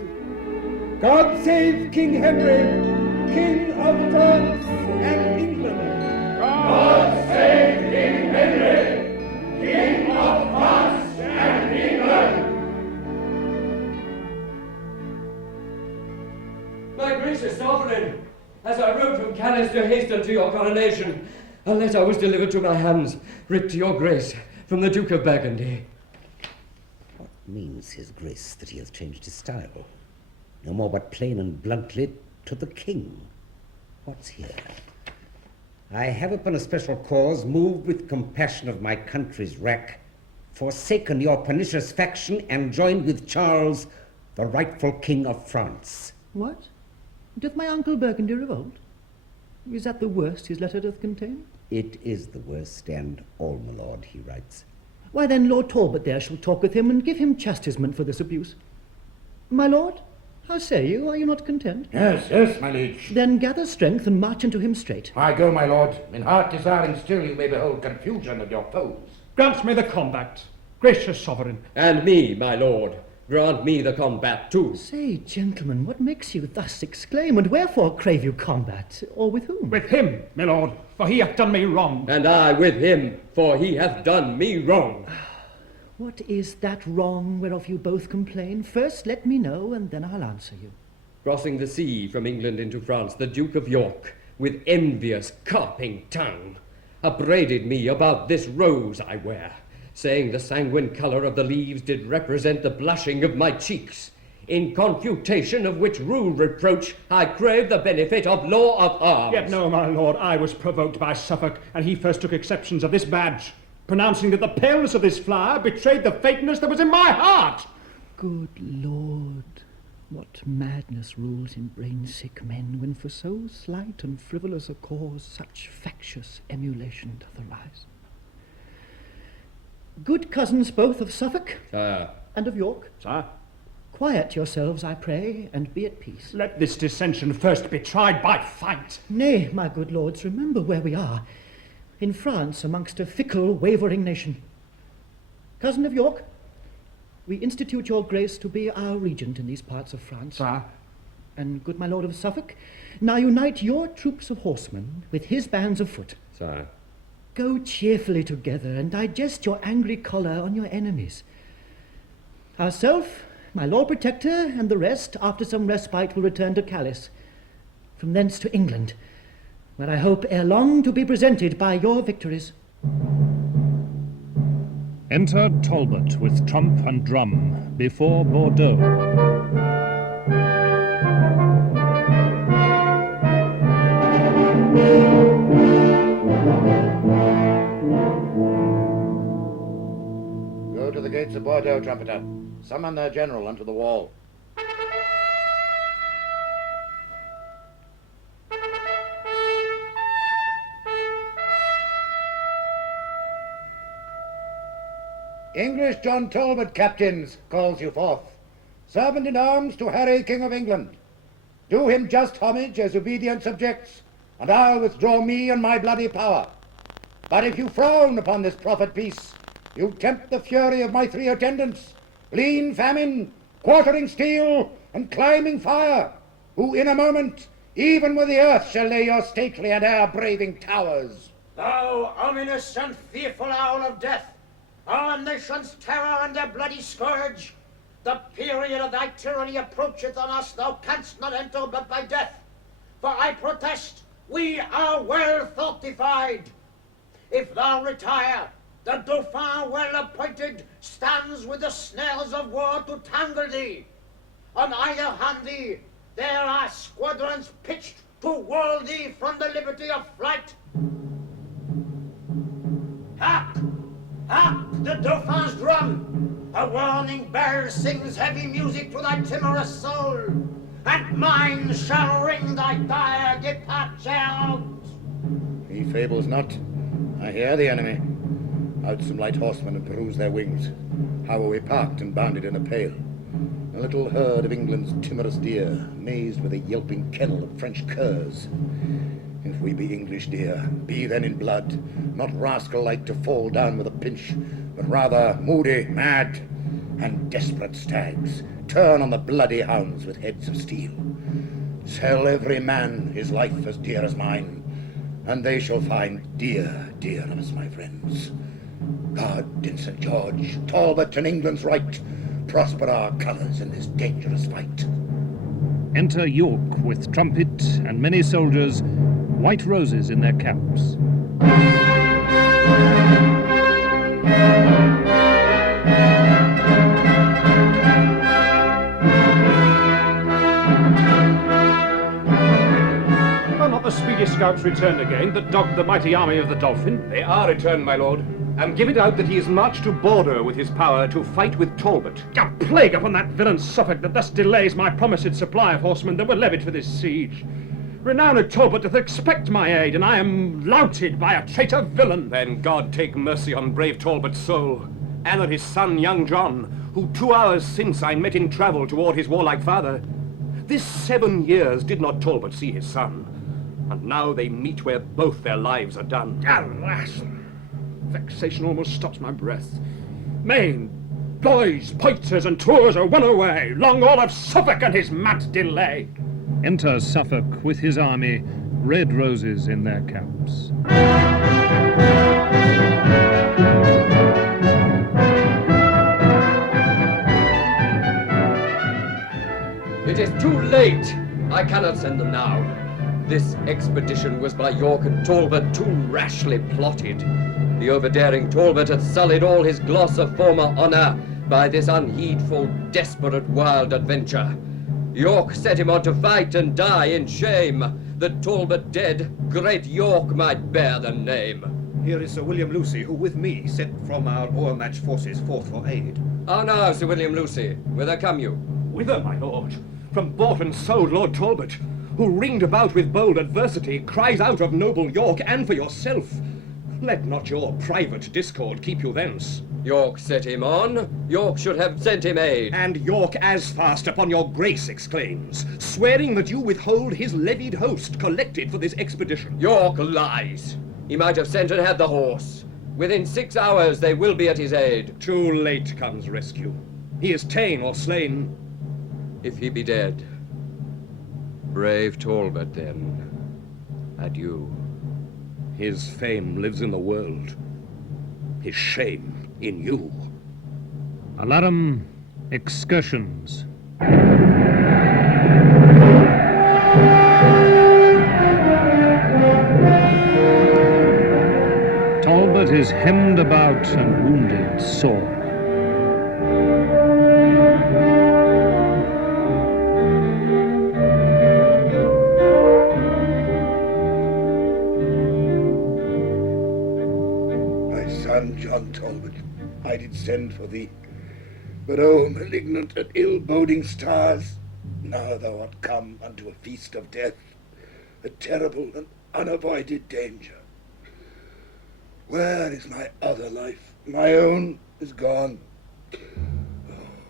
God save King Henry, King of France and England. God save King Henry, King of France and England. My gracious sovereign, as I rode from Calais to hasten to your coronation, a letter was delivered to my hands, writ to your grace, from the Duke of Burgundy. What means his grace that he hath changed his style? No more but plain and bluntly, to the king. What's here? I have upon a special cause, moved with compassion of my country's wreck, forsaken your pernicious faction, and joined with Charles, the rightful king of France. What? Doth my uncle Burgundy revolt? Is that the worst his letter doth contain? It is the worst, and all, my lord, he writes. Why then Lord Talbot there shall talk with him, and give him chastisement for this abuse. My lord, how say you? Are you not content? Yes, yes, my liege. Then gather strength and march into him straight. I go, my lord. In heart desiring still you may behold confusion of your foes. Grant me the combat, gracious sovereign. And me, my lord, grant me the combat too. Say, gentlemen, what makes you thus exclaim, and wherefore crave you combat, or with whom? With him, my lord, for he hath done me wrong. And I with him, for he hath done me wrong. What is that wrong whereof you both complain? First let me know, and then I'll answer you. Crossing the sea from England into France, the Duke of York, with envious carping tongue, upbraided me about this rose I wear, saying the sanguine colour of the leaves did represent the blushing of my cheeks, in confutation of which rude reproach I crave the benefit of law of arms. Yet no, my lord, I was provoked by Suffolk, and he first took exceptions of this badge, pronouncing that the paleness of this flower betrayed the fakeness that was in my heart. Good Lord, what madness rules in brain-sick men, when for so slight and frivolous a cause such factious emulation doth arise. Good cousins both of Suffolk and of York, Sir, quiet yourselves, I pray, and be at peace. let this dissension first be tried by fight. Nay, my good lords, remember where we are. In France, amongst a fickle, wavering nation. Cousin of York, we institute your grace to be our regent in these parts of France. Sir. And good my lord of Suffolk, now unite your troops of horsemen with his bands of foot. Sir. Go cheerfully together and digest your angry choler on your enemies. Ourself, my Lord Protector, and the rest, after some respite, will return to Calais, from thence to England, where I hope ere long to be presented by your victories. Enter Talbot with trump and drum before Bordeaux. Go to the gates of Bordeaux, trumpeter. Summon their general unto the wall. English John Talbot, captains, calls you forth, servant in arms to Harry, King of England. Do him just homage as obedient subjects, and I'll withdraw me and my bloody power. But if you frown upon this proffered peace, you tempt the fury of my 3 attendants, lean famine, quartering steel, and climbing fire, who in a moment, even with the earth, shall lay your stately and air-braving towers. Thou ominous and fearful owl of death, our nation's terror and their bloody scourge, the period of thy tyranny approacheth on us, thou canst not enter but by death. For I protest, we are well fortified. If thou retire, the Dauphin well appointed stands with the snares of war to tangle thee. On either hand thee, there are squadrons pitched to wall thee from the liberty of flight. Hark! Hark! The Dauphin's drum! A warning bell sings heavy music to thy timorous soul, and mine shall ring thy dire departure out. He fables not. I hear the enemy. Out some light horsemen and peruse their wings. How are we parked and bounded in a pale? A little herd of England's timorous deer, mazed with a yelping kennel of French curs. If we be English deer, be then in blood, not rascal-like to fall down with a pinch, but rather moody, mad, and desperate stags, turn on the bloody hounds with heads of steel. Sell every man his life as dear as mine, and they shall find dear, dear of us, my friends. God in St. George, Talbot and England's right, prosper our colours in this dangerous fight. Enter York with trumpet and many soldiers, white roses in their caps. Are not the speedy scouts returned again that dogged the mighty army of the Dolphin? They are returned, my lord, and give it out that he is marched to Bordeaux with his power to fight with Talbot. A plague upon that villain Suffolk that thus delays my promised supply of horsemen that were levied for this siege. Renowned Talbot doth expect my aid, and I am louted by a traitor villain. Then God take mercy on brave Talbot's soul, and on his son, young John, who 2 hours since I met in travel toward his warlike father. This 7 years did not Talbot see his son, and now they meet where both their lives are done. Alas! Vexation almost stops my breath. Main, boys, pointers, and tours are won away. Long all of Suffolk and his mad delay. Enter Suffolk with his army, red roses in their caps. It is too late. I cannot send them now. This expedition was by York and Talbot too rashly plotted. The overdaring Talbot hath sullied all his gloss of former honour by this unheedful, desperate, wild adventure. York set him on to fight and die in shame. That Talbot dead, great York might bear the name. Here is Sir William Lucy, who with me sent from our o'ermatched forces forth for aid. How now, Sir William Lucy? Whither come you? Whither, my lord? From bought and sold Lord Talbot, who ringed about with bold adversity, cries out of noble York and for yourself. Let not your private discord keep you thence. York set him on. York should have sent him aid. And York as fast upon your grace exclaims, swearing that you withhold his levied host collected for this expedition. York lies. He might have sent and had the horse. Within 6 hours they will be at his aid. Too late comes rescue. He is ta'en or slain. If he be dead, brave Talbot then, adieu. His fame lives in the world, his shame in you. Alarum, excursions. Talbot is hemmed about and wounded sore. John Talbot, I did send for thee. But oh, malignant and ill-boding stars, now thou art come unto a feast of death, a terrible and unavoided danger. Where is my other life? My own is gone.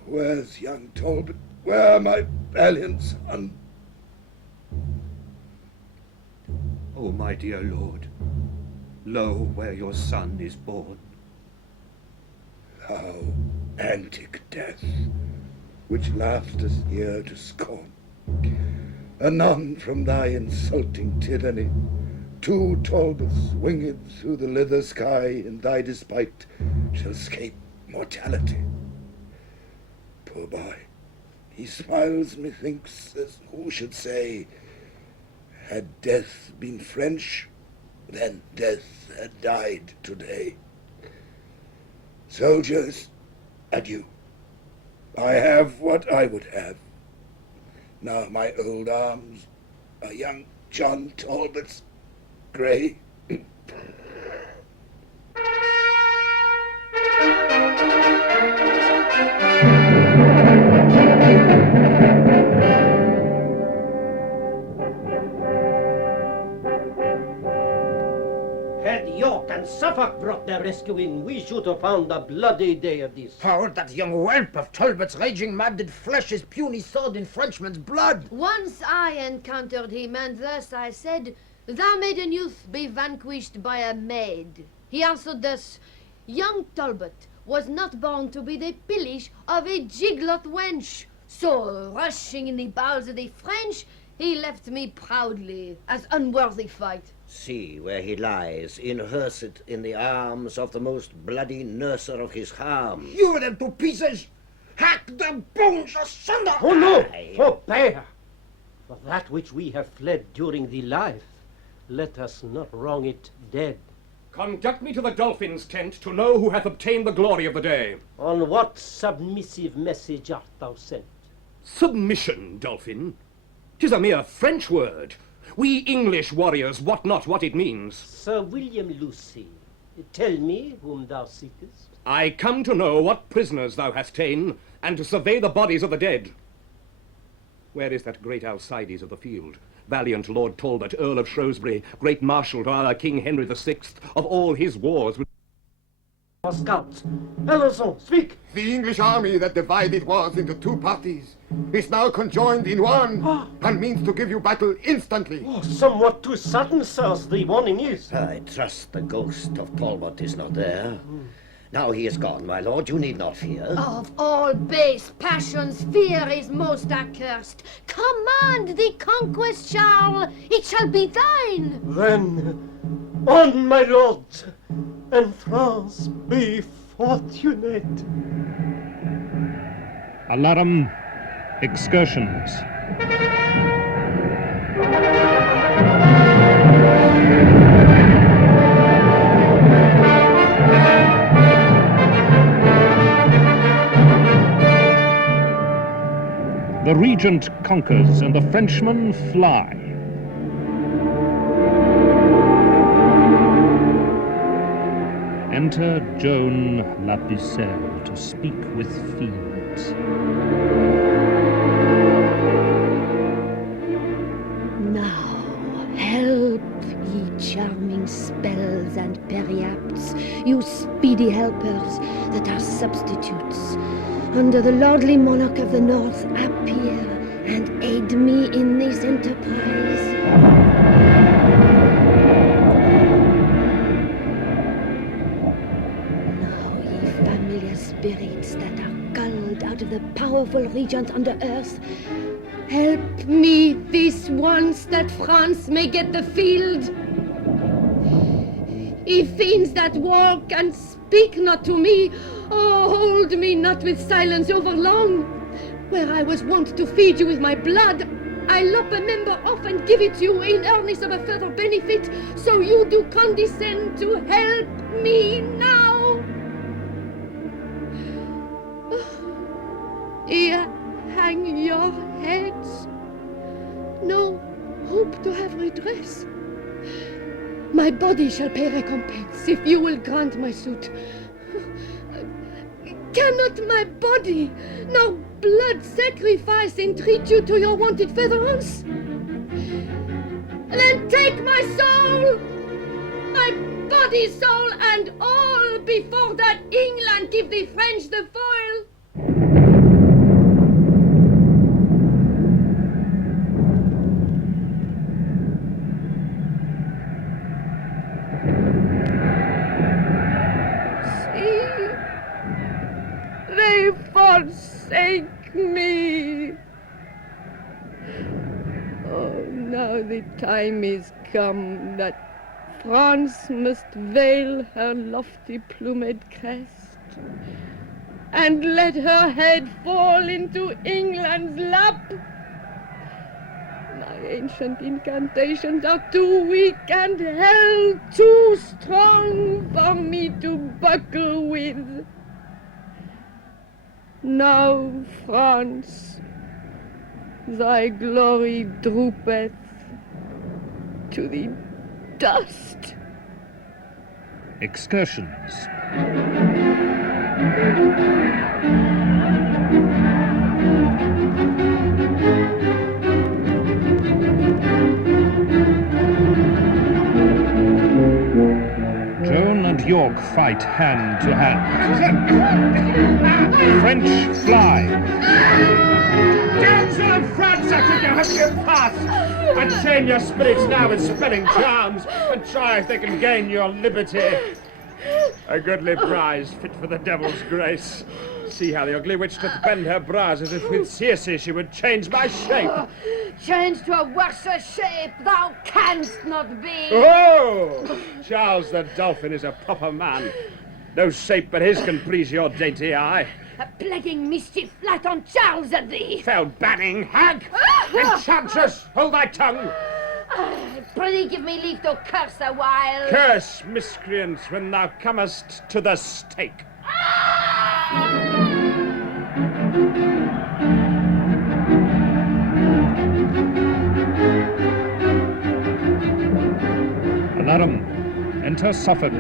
Where's young Talbot? Where my valiant son? O my dear lord, lo where your son is born. Thou antic death, which laughest here to scorn, anon from thy insulting tyranny, 2 Talbots winged through the leather sky in thy despite shall scape mortality. Poor boy, he smiles, methinks, as who should say, had death been French, then death had died today. Soldiers, adieu. I have what I would have. Now my old arms are young John Talbot's grey. Had York and Suffolk brought their rescue in, we should have found a bloody day of this. How that young whelp of Talbot's raging mad did flesh his puny sword in Frenchman's blood. Once I encountered him, and thus I said, "Thou maiden youth be vanquished by a maid." He answered thus, "Young Talbot was not born to be the pillish of a giglot wench." So, rushing in the bowels of the French, he left me proudly, as unworthy fight. See where he lies, inhersed in the arms of the most bloody nurser of his harm. Hew them to pieces! Hack their bones asunder! Oh no! Forbear! For that which we have fled during the life, let us not wrong it dead. Conduct me to the Dolphin's tent to know who hath obtained the glory of the day. On what submissive message art thou sent? Submission, Dolphin. 'Tis a mere French word. We English warriors wot not what it means. Sir William Lucy, tell me whom thou seekest. I come to know what prisoners thou hast ta'en, and to survey the bodies of the dead. Where is that great Alcides of the field? Valiant Lord Talbot, Earl of Shrewsbury, great marshal to our King Henry VI, of all his wars with... Scouts, Ellison, speak! The English army that divided was into 2 parties is now conjoined in one, and means to give you battle instantly. Oh, somewhat too sudden, sirs, the warning is. I trust the ghost of Talbot is not there. Now he is gone, my lord, you need not fear. Of all base passions, fear is most accursed. Command the conquest, Charles, it shall be thine. Then, on, my lords, and France be fortunate. Alarum, excursions. The regent conquers and the Frenchmen fly. Enter Joan la Pucelle to speak with fiends. Now, help, ye charming spells and periapts, you speedy helpers that are substitutes. Under the lordly monarch of the north, appear and aid me in this enterprise. Now, ye familiar spirits that are culled out of the powerful regions under earth, Help me this once that France may get the field. Ye fiends that walk and speak not to me, oh, hold me not with silence over long. Where I was wont to feed you with my blood, I lop a member off and give it you in earnest of a further benefit, so you do condescend to help me now. Here hang your heads. No hope to have redress. My body shall pay recompense if you will grant my suit. Cannot my body, nor blood sacrifice, entreat you to your wonted furtherance? Then take my soul! I body, soul, and all, before that England give the French the foil. See, they forsake me. Oh, now the time is come that France must veil her lofty plumed crest and let her head fall into England's lap. My ancient incantations are too weak and hell too strong for me to buckle with. Now, France, thy glory droopeth to the dust. Excursions. Joan and York fight hand to hand. French fly. Damsel of France, I think you have given fast. Unchain your spirits now with spelling charms, and try if they can gain your liberty. A goodly prize, fit for the devil's grace. See how the ugly witch doth bend her brows, as if with Circe she would change my shape. Change to a worse shape thou canst not be. Oh! Charles the Dolphin is a proper man. No shape but his can please your dainty eye. A plaguing mischief light on Charles at thee. Fell banning hag! Enchantress, hold thy tongue! Prithee give me leave to curse a while. Curse, miscreant, when thou comest to the stake. Alarum, enter Suffolk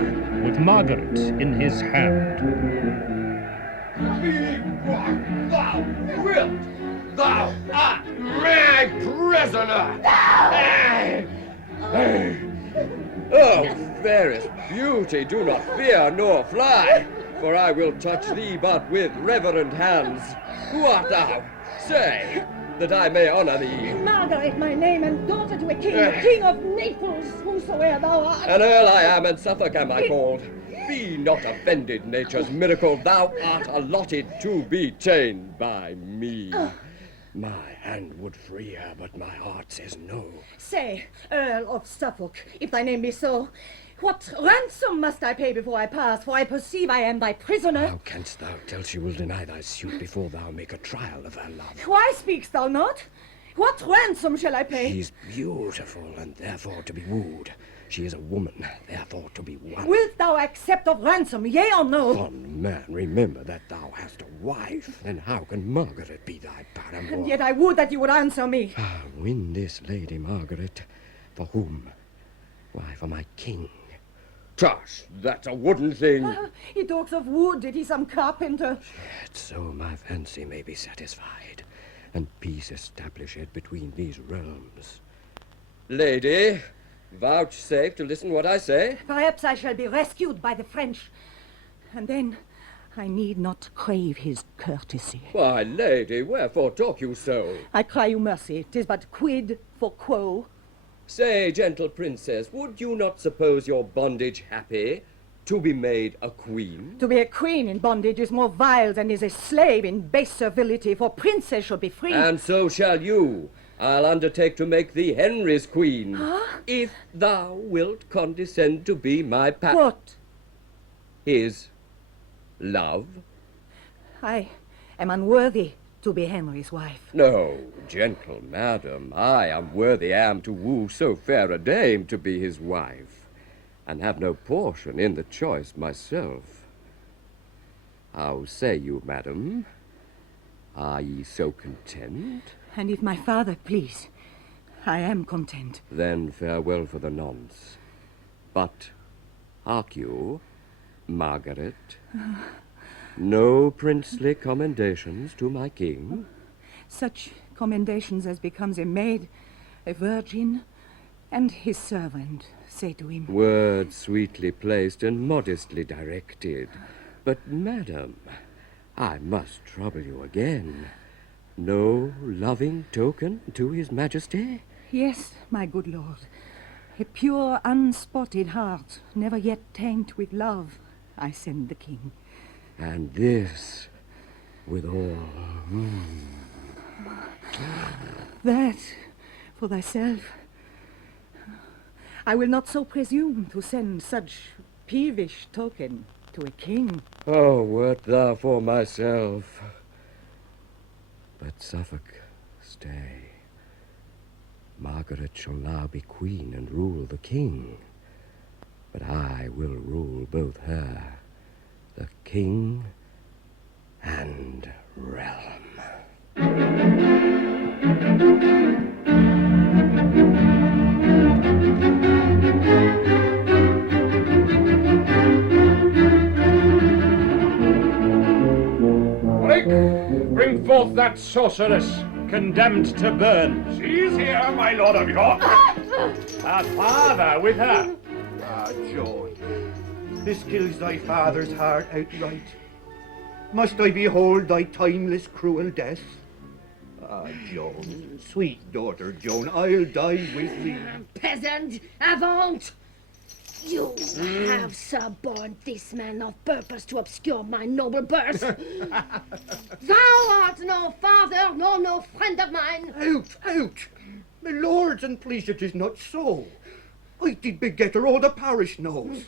with Margaret in his hand. Be what thou wilt! Thou art my prisoner! Oh, fairest beauty, do not fear nor fly, for I will touch thee but with reverent hands. Who art thou? Say, that I may honor thee. Margaret, my name, and daughter to a king, king of Naples, whosoe'er thou art. An earl I am, and Suffolk am I called. Be not offended, nature's miracle. Thou art allotted to be chained by me. My hand would free her, but my heart says no. Say, Earl of Suffolk, if thy name be so, what ransom must I pay before I pass, for I perceive I am thy prisoner? How canst thou tell she will deny thy suit before thou make a trial of her love? Why speakst thou not? What ransom shall I pay? She's beautiful, and therefore to be wooed. She is a woman, therefore to be won. Wilt thou accept of ransom, yea or no? Fond man, remember that thou hast a wife, and how can Margaret be thy paramour? And yet I would that you would answer me. Win this lady, Margaret. For whom? Why, for my king. Tush, that's a wooden thing. He talks of wood, it is some carpenter. Yet so my fancy may be satisfied, and peace established between these realms. Lady, vouchsafe to listen what I say. Perhaps I shall be rescued by the French, and then I need not crave his courtesy. Why, lady, wherefore talk you so? I cry you mercy, 'tis but quid for quo. Say, gentle princess, would you not suppose your bondage happy, to be made a queen? To be a queen in bondage is more vile than is a slave in base servility, for princess should be free. And so shall you. I'll undertake to make thee Henry's queen, Huh? if thou wilt condescend to be my What? His love? I am unworthy to be Henry's wife. No, gentle madam, I unworthy am to woo so fair a dame to be his wife, and have no portion in the choice myself. How say you, madam? Are ye so content? And if my father please, I am content. Then farewell for the nonce. But, hark you, Margaret, no princely commendations to my king? Such commendations as becomes a maid, a virgin, And his servant, say to him. Words sweetly placed and modestly directed. But, madam, I must trouble you again. No loving token to his majesty? Yes, my good lord. A pure, unspotted heart, never yet taint with love, I send the king. And this, with all... That, for thyself. I will not so presume to send such peevish token to a king. Oh, wert thou for myself. But Suffolk, stay. Margaret shall now be queen and rule the king. But I will rule both her, the king and realm. Bring forth that sorceress, condemned to burn. She is here, my lord of York. Our father with her. Ah, John, this kills thy father's heart outright. Must I behold thy timeless cruel death? Ah, Joan, sweet daughter Joan, I'll die with thee. Peasant, avaunt! You have suborned this man of purpose to obscure my noble birth. Thou art no father, nor no friend of mine. Out! My lords and please, it is not so. I did beget her, all the parish knows.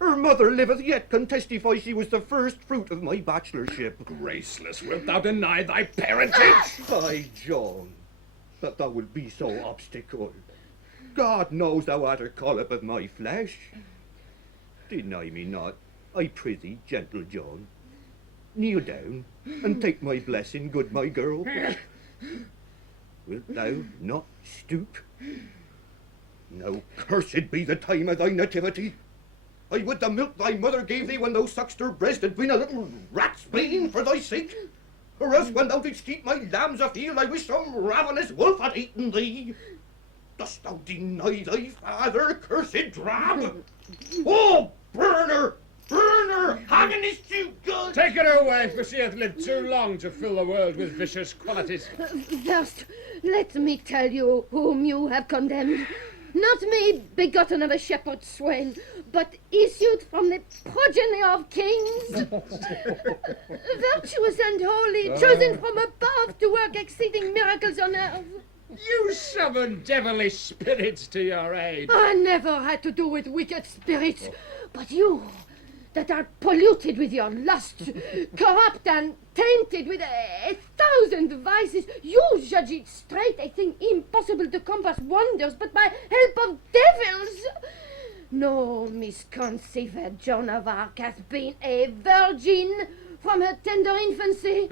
Her mother liveth yet, can testify she was the first fruit of my bachelorship. Graceless, wilt thou deny thy parentage? By John, that thou wilt be so obstacle. God knows thou art a collop of my flesh. Deny me not, I prithee, gentle John. Kneel down, and take my blessing, good my girl. Wilt thou not stoop? Now cursed be the time of thy nativity. I would the milk thy mother gave thee when thou suck'dst her breast had been a little rat's bane for thy sake. Or else when thou didst eat my lambs afield, I wish some ravenous wolf had eaten thee. Dost thou deny thy father, cursed drab? Oh, burn her! Burn her! Agonists, you good! Take her away, for she hath lived too long to fill the world with vicious qualities. First, let me tell you whom you have condemned. Not me, begotten of a shepherd's swain, but issued from the progeny of kings. Virtuous and holy, chosen from above to work exceeding miracles on earth. You summon devilish spirits to your aid. I never had to do with wicked spirits, but you, that are polluted with your lust, corrupt and tainted with 1,000 vices, you judge it straight, a thing impossible to compass wonders but by help of devils. No misconceived Joan of Arc hath been a virgin from her tender infancy,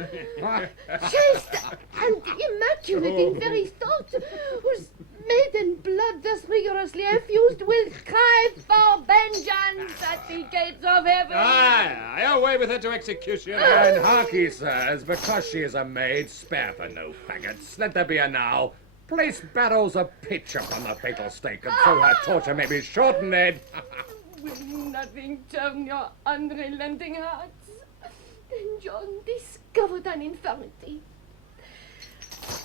chaste and immaculate in very thought, whose maiden blood thus rigorously effused will cry for vengeance at the gates of heaven. Aye, away with her to execution. And harkye, sirs, because she is a maid, spare for no faggots. Let there be a now. Place barrels of pitch upon the fatal stake, and so her torture may be shortened. Will nothing turn your unrelenting hearts? Then John discovered an infirmity.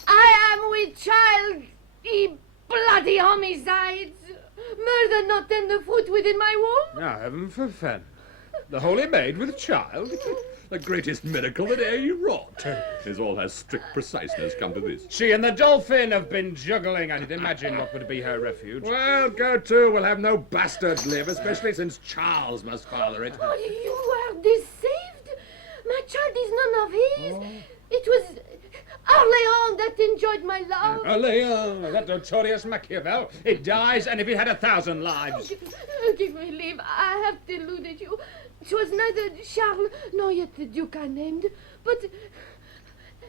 I am with child, ye bloody homicides! Murder not then the fruit within my womb? Now, heaven forfend. The holy maid with child? The greatest miracle that e'er you wrought. Is all her strict preciseness come to this? She and the dolphin have been juggling. I did imagine what would be her refuge. Well, go to. We'll have no bastards live, especially since Charles must father it. Oh, you are deceived. My child is none of his. It was Orleans that enjoyed my love. Orleans, that notorious Machiavel. It dies, and if it had 1,000 lives. Give me leave. I have deluded you. 'Twas neither Charles nor yet the Duke I named, but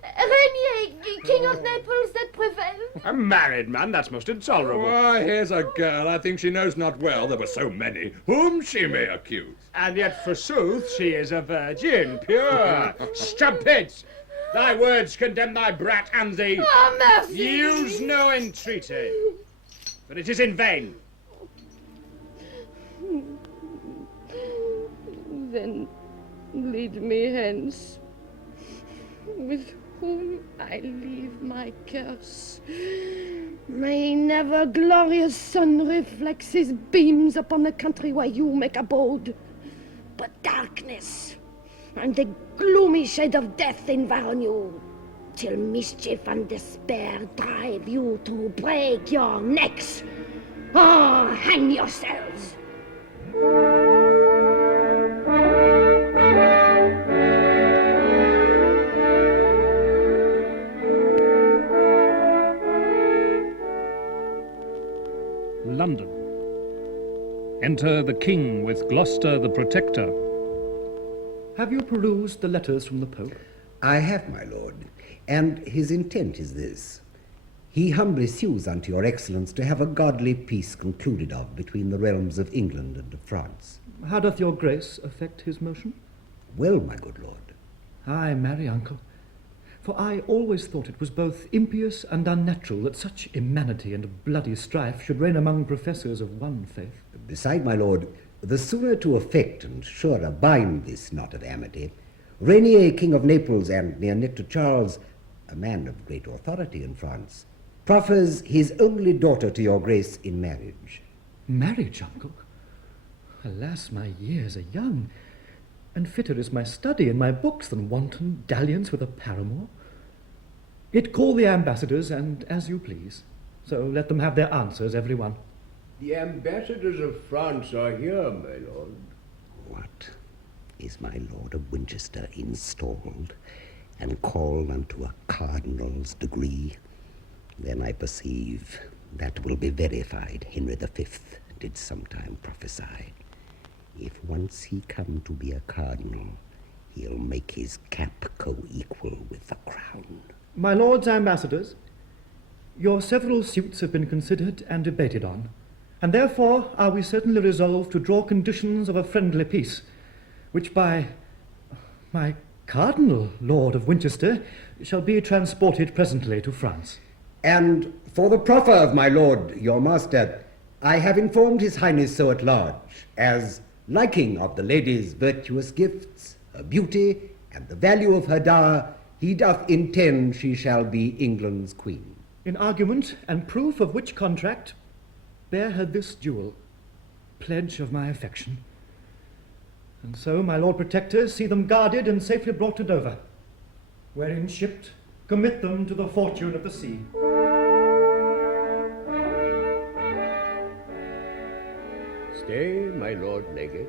Rainier, King of Naples, that prevailed. A married man? That's most intolerable. Why, here's a girl, I think she knows not well there were so many whom she may accuse. And yet, forsooth, she is a virgin, pure. Strumpet! Thy words condemn thy brat and thee. Oh, mercy! Use no entreaty. but it is in vain. Then lead me hence, with whom I leave my curse. May never glorious sun reflects his beams upon the country where you make abode, but darkness and the gloomy shade of death environ you, till mischief and despair drive you to break your necks or hang yourselves. London. Enter the King with Gloucester the Protector. Have you perused the letters from the Pope? I have, my lord, and his intent is this. He humbly sues unto your excellence to have a godly peace concluded of between the realms of England and of France. How doth your grace affect his motion? Well, my good lord. Ay, marry, uncle. For I always thought it was both impious and unnatural that such immanity and bloody strife should reign among professors of one faith. Beside, my lord, the sooner to effect and surer bind this knot of amity, Rainier, King of Naples, and near knit to Charles, a man of great authority in France, proffers his only daughter to your grace in marriage. Marriage, uncle? Alas, my years are young, and fitter is my study and my books than wanton dalliance with a paramour. Yet call the ambassadors, and as you please. So let them have their answers, every one. The ambassadors of France are here, my lord. What? Is my Lord of Winchester installed and called unto a cardinal's degree? Then I perceive that will be verified, Henry V did sometime prophesy. If once he come to be a cardinal, he'll make his cap co-equal with the crown. My lords ambassadors, your several suits have been considered and debated on, and therefore are we certainly resolved to draw conditions of a friendly peace, which by my cardinal lord of Winchester shall be transported presently to France. And for the proffer of my lord, your master, I have informed his highness so at large, as liking of the lady's virtuous gifts, her beauty, and the value of her dower, he doth intend she shall be England's queen. In argument and proof of which contract, bear her this jewel, pledge of my affection. And so, my Lord Protector, see them guarded and safely brought to Dover, wherein shipped, commit them to the fortune of the sea. Stay, my lord legate.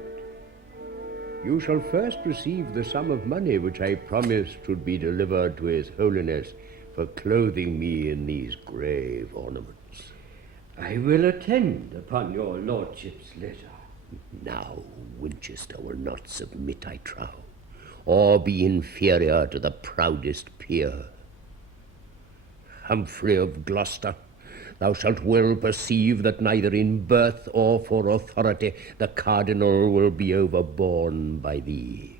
You shall first receive the sum of money which I promised should be delivered to his holiness for clothing me in these grave ornaments. I will attend upon your lordship's letter. Now Winchester will not submit, I trow, or be inferior to the proudest peer. Humphrey of Gloucester, thou shalt well perceive that neither in birth or for authority the cardinal will be overborne by thee.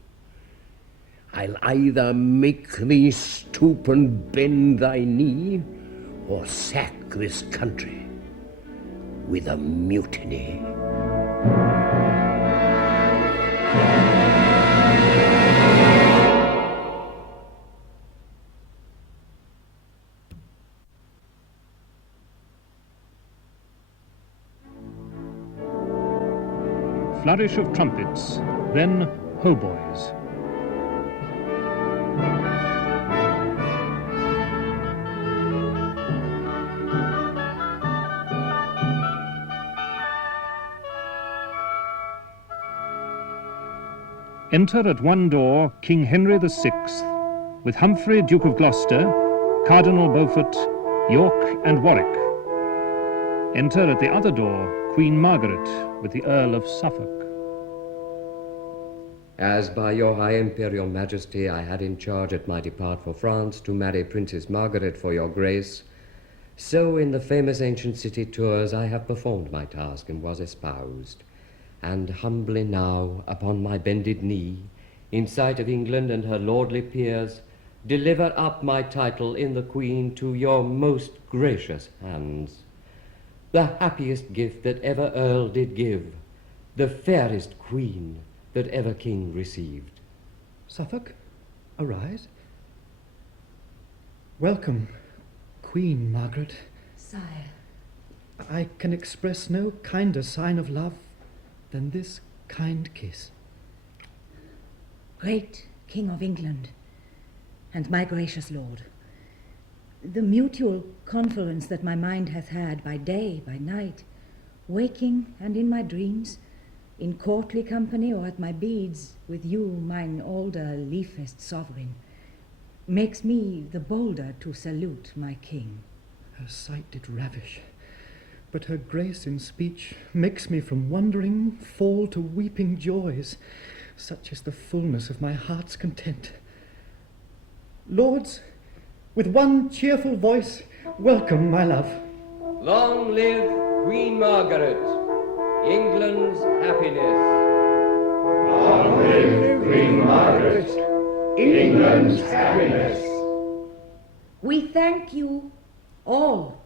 I'll either make thee stoop and bend thy knee, or sack this country with a mutiny. Flourish of trumpets, then hautboys. Enter at one door King Henry VI, with Humphrey, Duke of Gloucester, Cardinal Beaufort, York and Warwick. Enter at the other door Queen Margaret, with the Earl of Suffolk. As by your high imperial majesty I had in charge at my depart for France to marry Princess Margaret for your grace, so in the famous ancient city tours I have performed my task and was espoused, and humbly now, upon my bended knee, in sight of England and her lordly peers, deliver up my title in the Queen to your most gracious hands. the happiest gift that ever earl did give, the fairest queen that ever king received. Suffolk, arise. Welcome, Queen Margaret. Sire. I can express no kinder sign of love than this kind kiss. Great King of England, and my gracious lord, the mutual conference that my mind hath had by day, by night, waking and in my dreams, in courtly company or at my beads, with you, mine older, liefest sovereign, makes me the bolder to salute my king. Her sight did ravish, but her grace in speech makes me from wondering fall to weeping joys. Such is the fullness of my heart's content. Lords, with one cheerful voice, welcome my love. Long live Queen Margaret, England's happiness. Long live Queen Margaret, England's happiness. We thank you all.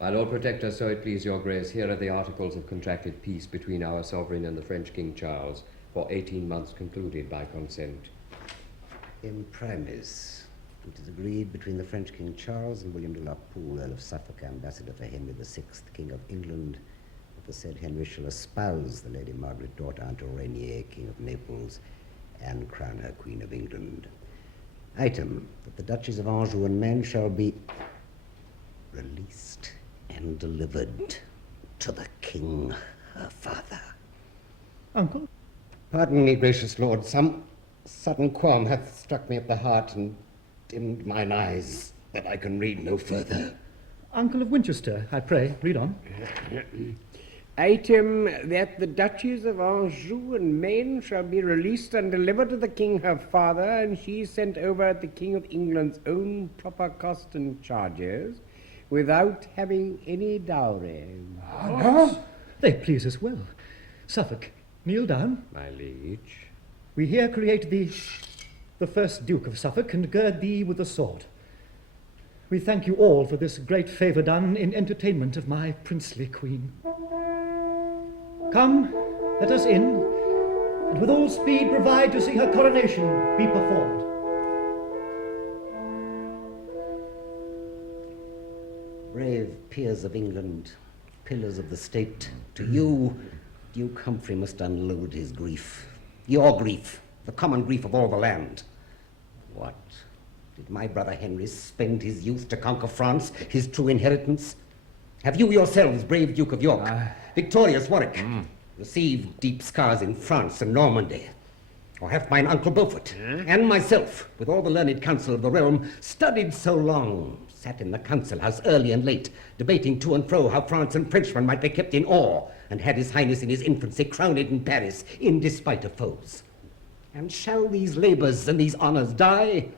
My Lord Protector, so it please your grace, here are the articles of contracted peace between our sovereign and the French King Charles, for 18 months concluded by consent. In primis, it is agreed between the French King Charles and William de la Poole, Earl of Suffolk, ambassador to Henry VI, King of England, that the said Henry shall espouse the Lady Margaret, daughter unto Rainier, King of Naples, and crown her Queen of England. Item, that the Duchies of Anjou and Maine shall be released and delivered to the King, her father. Uncle? Pardon me, gracious lord, some sudden qualm hath struck me at the heart and dimmed mine eyes, that I can read no further. Uncle of Winchester, I pray, read on. Item, that the Duchies of Anjou and Maine shall be released and delivered to the king her father, and she sent over at the King of England's own proper cost and charges, without having any dowry. They please us well. Suffolk, kneel down. My liege. We here create thee the first Duke of Suffolk, and gird thee with the sword. We thank you all for this great favour done in entertainment of my princely queen. Come, let us in, and with all speed provide to see her coronation be performed. Brave peers of England, pillars of the state, to you, Duke Humphrey must unload his grief. Your grief, the common grief of all the land. What? Did my brother Henry spend his youth to conquer France, his true inheritance? Have you yourselves, brave Duke of York, victorious Warwick, received deep scars in France and Normandy? Or hath mine uncle Beaufort, and myself, with all the learned counsel of the realm, studied so long, sat in the council house early and late, debating to and fro how France and Frenchmen might be kept in awe, and had his highness in his infancy crowned in Paris, in despite of foes? And shall these labours and these honours die?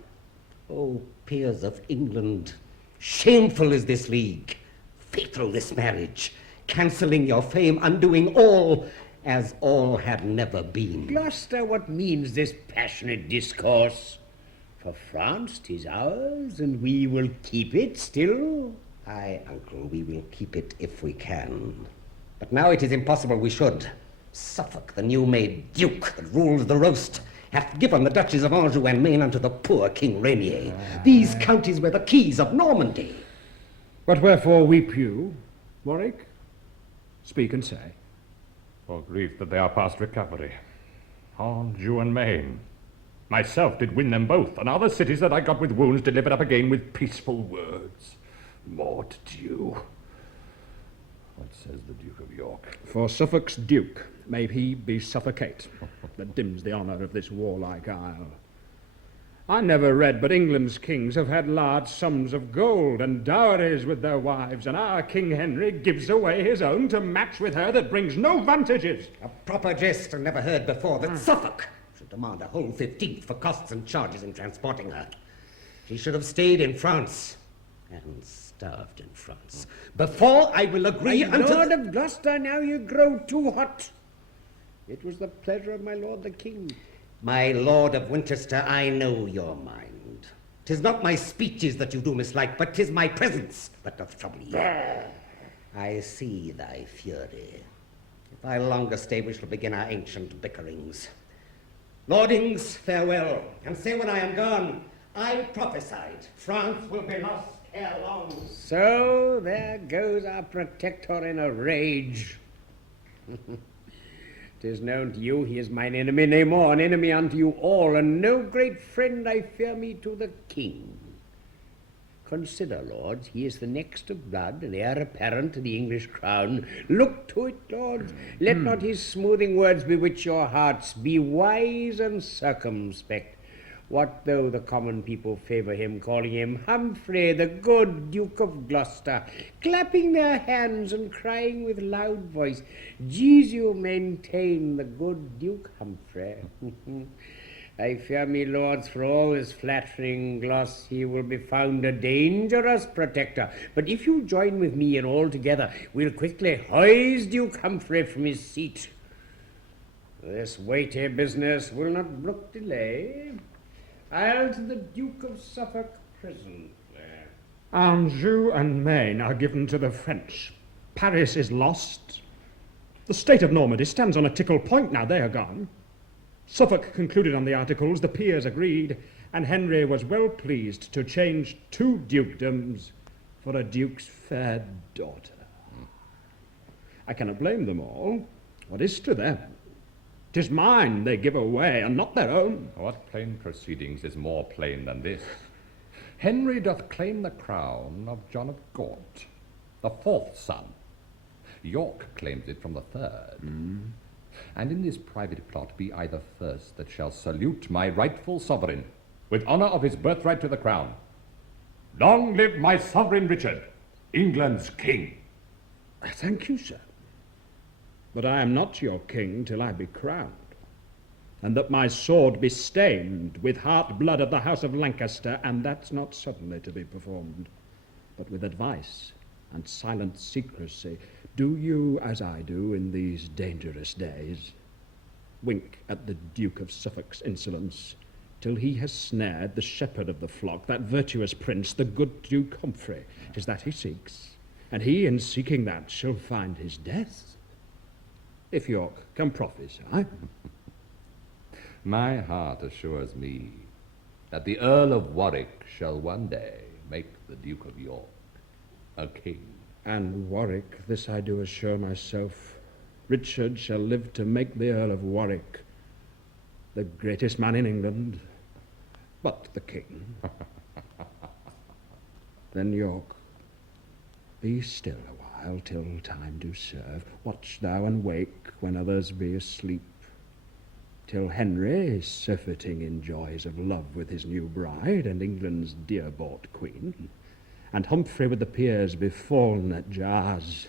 O peers of England, shameful is this league, fatal this marriage, cancelling your fame, undoing all, as all had never been. Gloucester, what means this passionate discourse? For France 'tis ours, and we will keep it still. Aye, uncle, we will keep it if we can. But now it is impossible we should. Suffolk, the new-made duke that rules the roast, hath given the Duchies of Anjou and Maine unto the poor King Rainier. These counties were the keys of Normandy. But wherefore weep you, Warwick? Speak and say. For grief that they are past recovery. Anjou and Maine. Myself did win them both, and other cities that I got with wounds delivered up again with peaceful words. Mort Dieu. What says the Duke of York? For Suffolk's Duke, may he be suffocate, that dims the honour of this warlike isle. I never read but England's kings have had large sums of gold and dowries with their wives, and our King Henry gives away his own to match with her that brings no vantages. A proper jest, and never heard before, that Suffolk should demand a whole 15th for costs and charges in transporting her. She should have stayed in France, and starved in France, before I will agree unto... Lord of Gloucester, now you grow too hot. It was the pleasure of my lord the king. My lord of Winchester, I know your mind. 'Tis not my speeches that you do mislike, but 'tis my presence that doth trouble you. I see thy fury. If I longer stay, we shall begin our ancient bickerings. Lordings, farewell, and say when I am gone, I prophesied France will be lost ere long. So there goes our protector in a rage. 'Tis known to you he is mine enemy, nay more, an enemy unto you all, and no great friend I fear me to the king. Consider, lords, he is the next of blood and heir apparent to the English crown. Look to it, lords. Let not his smoothing words bewitch your hearts. Be wise and circumspect. What though the common people favour him, calling him Humphrey, the good Duke of Gloucester, clapping their hands and crying with loud voice, Jesu maintain the good Duke Humphrey. I fear me, lords, for all his flattering gloss, he will be found a dangerous protector. But if you join with me and all together, we'll quickly hoist Duke Humphrey from his seat. This weighty business will not brook delay. I'll to the Duke of Suffolk presently. Anjou and Maine are given to the French. Paris is lost. The state of Normandy stands on a tickle point now they are gone. Suffolk concluded on the articles, the peers agreed, and Henry was well pleased to change 2 dukedoms for a duke's fair daughter. I cannot blame them all. What is to them? 'Tis mine they give away, and not their own. What plain proceedings is more plain than this? Henry doth claim the crown of John of Gaunt, the 4th son. York claims it from the 3rd. And in this private plot be I the first that shall salute my rightful sovereign, with honour of his birthright to the crown. Long live my sovereign Richard, England's king. Thank you, sir. But I am not your king till I be crowned, and that my sword be stained with heart blood of the house of Lancaster, and that's not suddenly to be performed, but with advice and silent secrecy. Do you as I do in these dangerous days. Wink at the Duke of Suffolk's insolence, till he has snared the shepherd of the flock, that virtuous prince, the good Duke Humphrey. 'Tis that he seeks, and he in seeking that shall find his death. If York can prophesy. My heart assures me that the Earl of Warwick shall one day make the Duke of York a king. And Warwick, this I do assure myself, Richard shall live to make the Earl of Warwick the greatest man in England, but the king. Then York, be still a while till time do serve. Watch thou and wake when others be asleep, till Henry is surfeiting in joys of love with his new bride and England's dear-bought queen, and Humphrey with the peers be fallen at jars.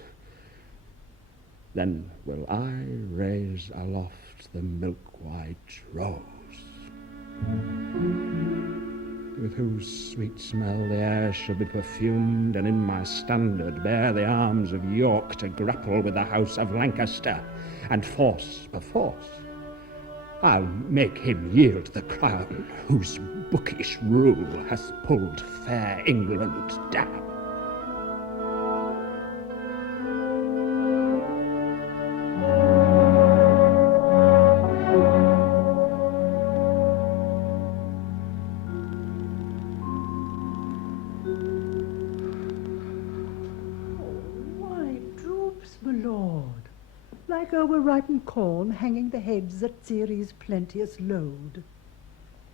Then will I raise aloft the milk-white rose, with whose sweet smell the air shall be perfumed, and in my standard bear the arms of York to grapple with the house of Lancaster, and force perforce I'll make him yield the crown, whose bookish rule hath pulled fair England down. Like overripened corn hanging the heads at Ceres' plenteous load.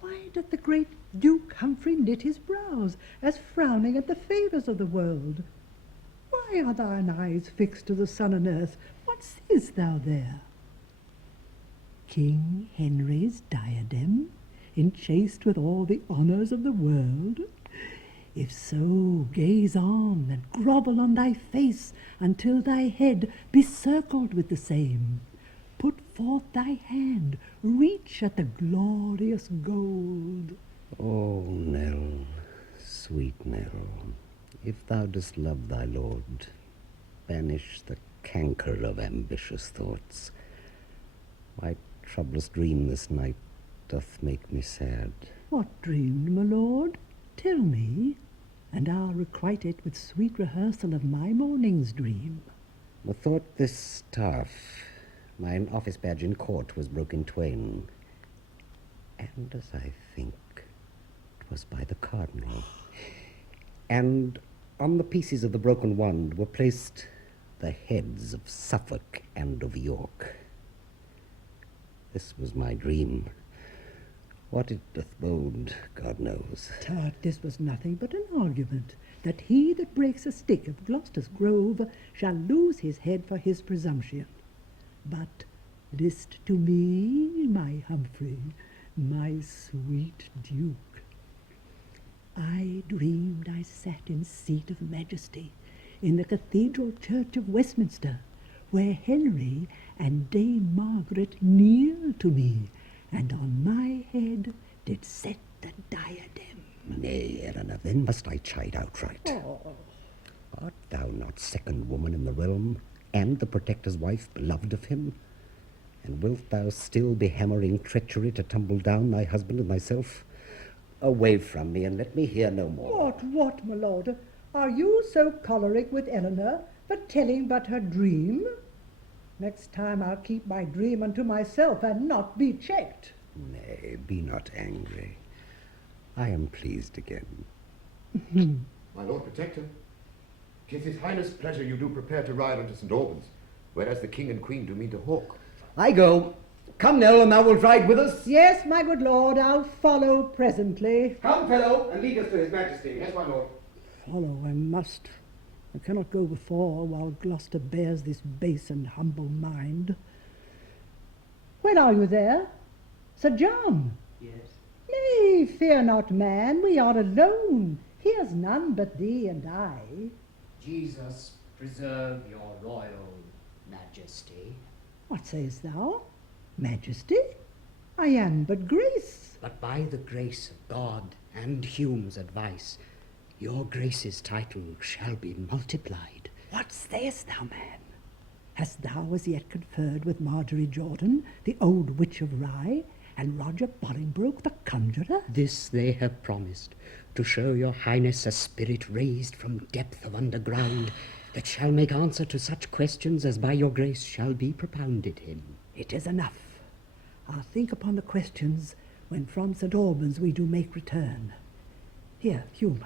Why doth the great Duke Humphrey knit his brows, as frowning at the favours of the world? Why are thine eyes fixed to the sun and earth? What seest thou there? King Henry's diadem, enchased with all the honours of the world? If so, gaze on, and grovel on thy face, until thy head be circled with the same. Put forth thy hand, reach at the glorious gold. Oh, Nell, sweet Nell, if thou dost love thy lord, banish the canker of ambitious thoughts. My troublous dream this night doth make me sad. What dreamed, my lord? Tell me. and I'll requite it with sweet rehearsal of my morning's dream. Methought this staff, mine office badge in court, was broken twain, and as I think, 'twas by the cardinal. And on the pieces of the broken wand were placed the heads of Suffolk and of York. This was my dream. What it doth bode, God knows. Tut, this was nothing but an argument, that he that breaks a stick of Gloucester's grove shall lose his head for his presumption. But list to me, my Humphrey, my sweet Duke. I dreamed I sat in seat of majesty in the Cathedral Church of Westminster, where Henry and Dame Margaret kneeled to me, and on my head did set the diadem. Nay, Eleanor, then must I chide outright. Oh. Art thou not second woman in the realm, and the Protector's wife, beloved of him? And wilt thou still be hammering treachery to tumble down thy husband and thyself? Away from me, and let me hear no more. What, my lord? Are you so choleric with Eleanor for telling but her dream? Next time I'll keep my dream unto myself and not be checked. Nay, be not angry. I am pleased again. My Lord Protector, 'tis His Highness' pleasure you do prepare to ride unto St. Albans, whereas the King and Queen do mean to hawk. I go. Come, Nell, and thou wilt ride with us? Yes, my good lord, I'll follow presently. Come, fellow, and lead us to his majesty. Yes, my lord. Follow I must. I cannot go before while Gloucester bears this base and humble mind. When are you there? Sir John? Yes. Nay, fear not, man, we are alone. Here's none but thee and I. Jesus preserve your royal majesty. What sayest thou? Majesty? I am but grace. But by the grace of God and Hume's advice, your grace's title shall be multiplied. What sayest thou, man? Hast thou as yet conferred with Marjorie Jordan, the old witch of Rye, and Roger Bolingbroke, the conjurer? This they have promised, to show your highness a spirit raised from depth of underground, that shall make answer to such questions as by your grace shall be propounded him. It is enough. I'll think upon the questions when from St. Albans we do make return. Here, Hume,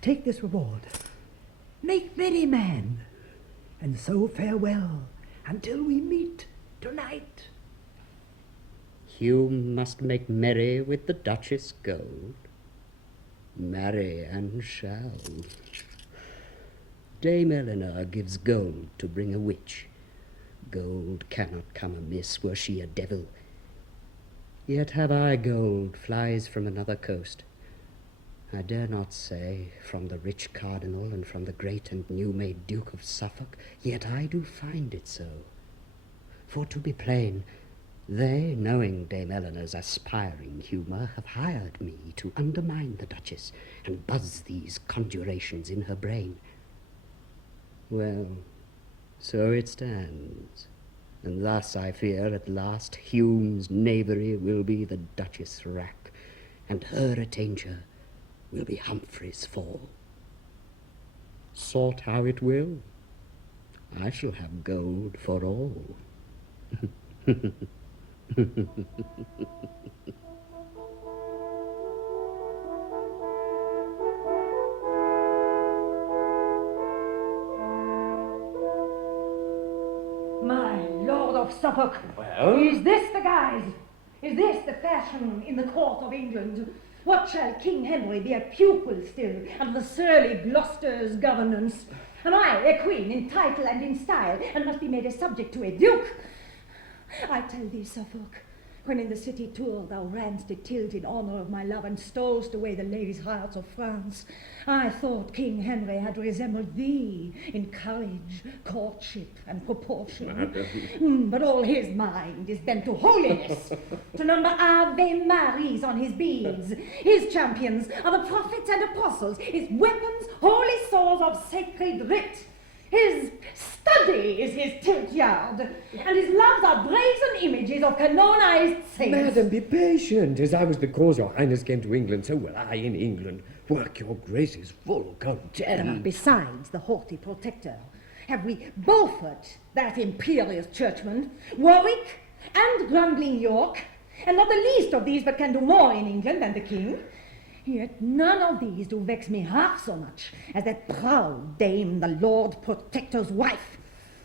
take this reward. Make merry, man, and so farewell until we meet tonight. Hume must make merry with the Duchess Gold. Marry and shall. Dame Eleanor gives gold to bring a witch. Gold cannot come amiss were she a devil. Yet have I gold flies from another coast. I dare not say from the rich cardinal and from the great and new-made Duke of Suffolk, yet I do find it so. For to be plain, they, knowing Dame Eleanor's aspiring humour, have hired me to undermine the Duchess and buzz these conjurations in her brain. Well, so it stands, and thus I fear at last Hume's knavery will be the Duchess' rack, and her attainder will be Humphrey's fall. Sort how it will, I shall have gold for all. My Lord of Suffolk, Well? is this the guise? Is this the fashion in the court of England? What shall King Henry be a pupil still under the surly Gloucester's governance? Am I a queen in title and in style, and must be made a subject to a duke? I tell thee, Suffolk, when in the city tour thou ranst a tilt in honour of my love and stolest away the ladies' hearts of France, I thought King Henry had resembled thee in courage, courtship, and proportion. But all his mind is bent to holiness, to number Ave Maries on his beads. His champions are the prophets and apostles, his weapons holy swords of sacred writ. His study is his tilt yard, and his loves are brazen images of canonized saints. Madam, be patient. As I was the cause your highness came to England, so will I in England. work your grace's full content. Besides the haughty protector, have we Beaufort, that imperious churchman, Warwick, and grumbling York, and not the least of these but can do more in England than the king. Yet none of these do vex me half so much as that proud dame, the Lord Protector's wife.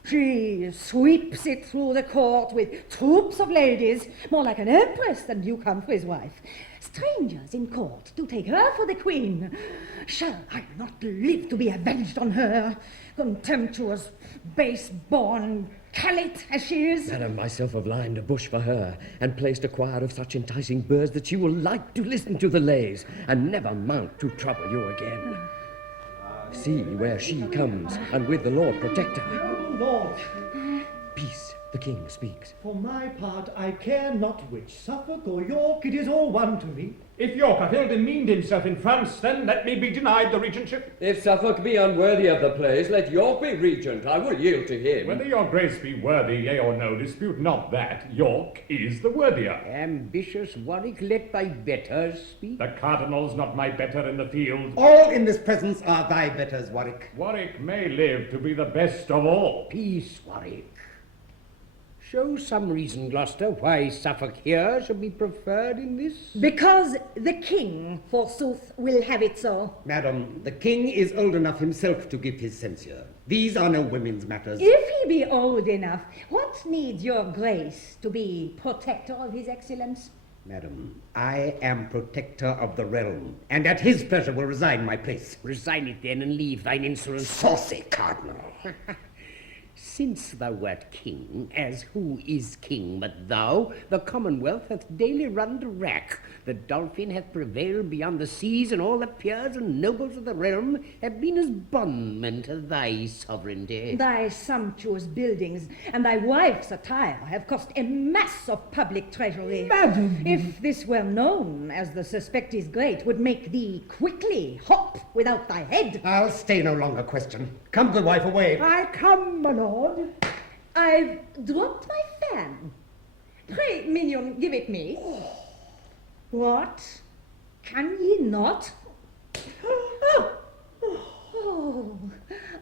She sweeps it through the court with troops of ladies, more like an empress than Duke Humphrey's wife. Strangers in court do take her for the queen. Shall I not live to be avenged on her, contemptuous, base-born callet as she is? Madam, myself have lined a bush for her, and placed a choir of such enticing birds that she will like to listen to the lays, and never mount to trouble you again. See where she comes, and with the Lord Protector. Lord, Peace, the king speaks. for my part, I care not which, Suffolk or York, it is all one to me. If York hath ill demeaned himself in France, then let me be denied the regentship. If Suffolk be unworthy of the place, let York be regent. I will yield to him. Whether your grace be worthy, yea or no, dispute not that. York is the worthier. Ambitious Warwick, let thy betters speak. The cardinal's not my better in the field. All in this presence are thy betters, Warwick. Warwick may live to be the best of all. Peace, Warwick. Show some reason, Gloucester, why Suffolk here should be preferred in this. Because the king, forsooth, will have it so. Madam, the king is old enough himself to give his censure. These are no women's matters. If he be old enough, what needs your grace to be protector of his excellence? Madam, I am protector of the realm, and at his pleasure will resign my place. Resign it then, and leave thine insolence. Saucy cardinal. Since thou wert king, as who is king but thou, the Commonwealth hath daily run to wrack. The Dolphin hath prevailed beyond the seas, and all the peers and nobles of the realm have been as bondmen to thy sovereignty. Thy sumptuous buildings and thy wife's attire have cost a mass of public treasury. Madam! If this were known, as the suspect is great, would make thee quickly hop without thy head. I'll stay no longer question. Come, good wife, away. I come, my lord. I've dropped my fan. Pray, minion, give it me. What? Can ye not? Oh,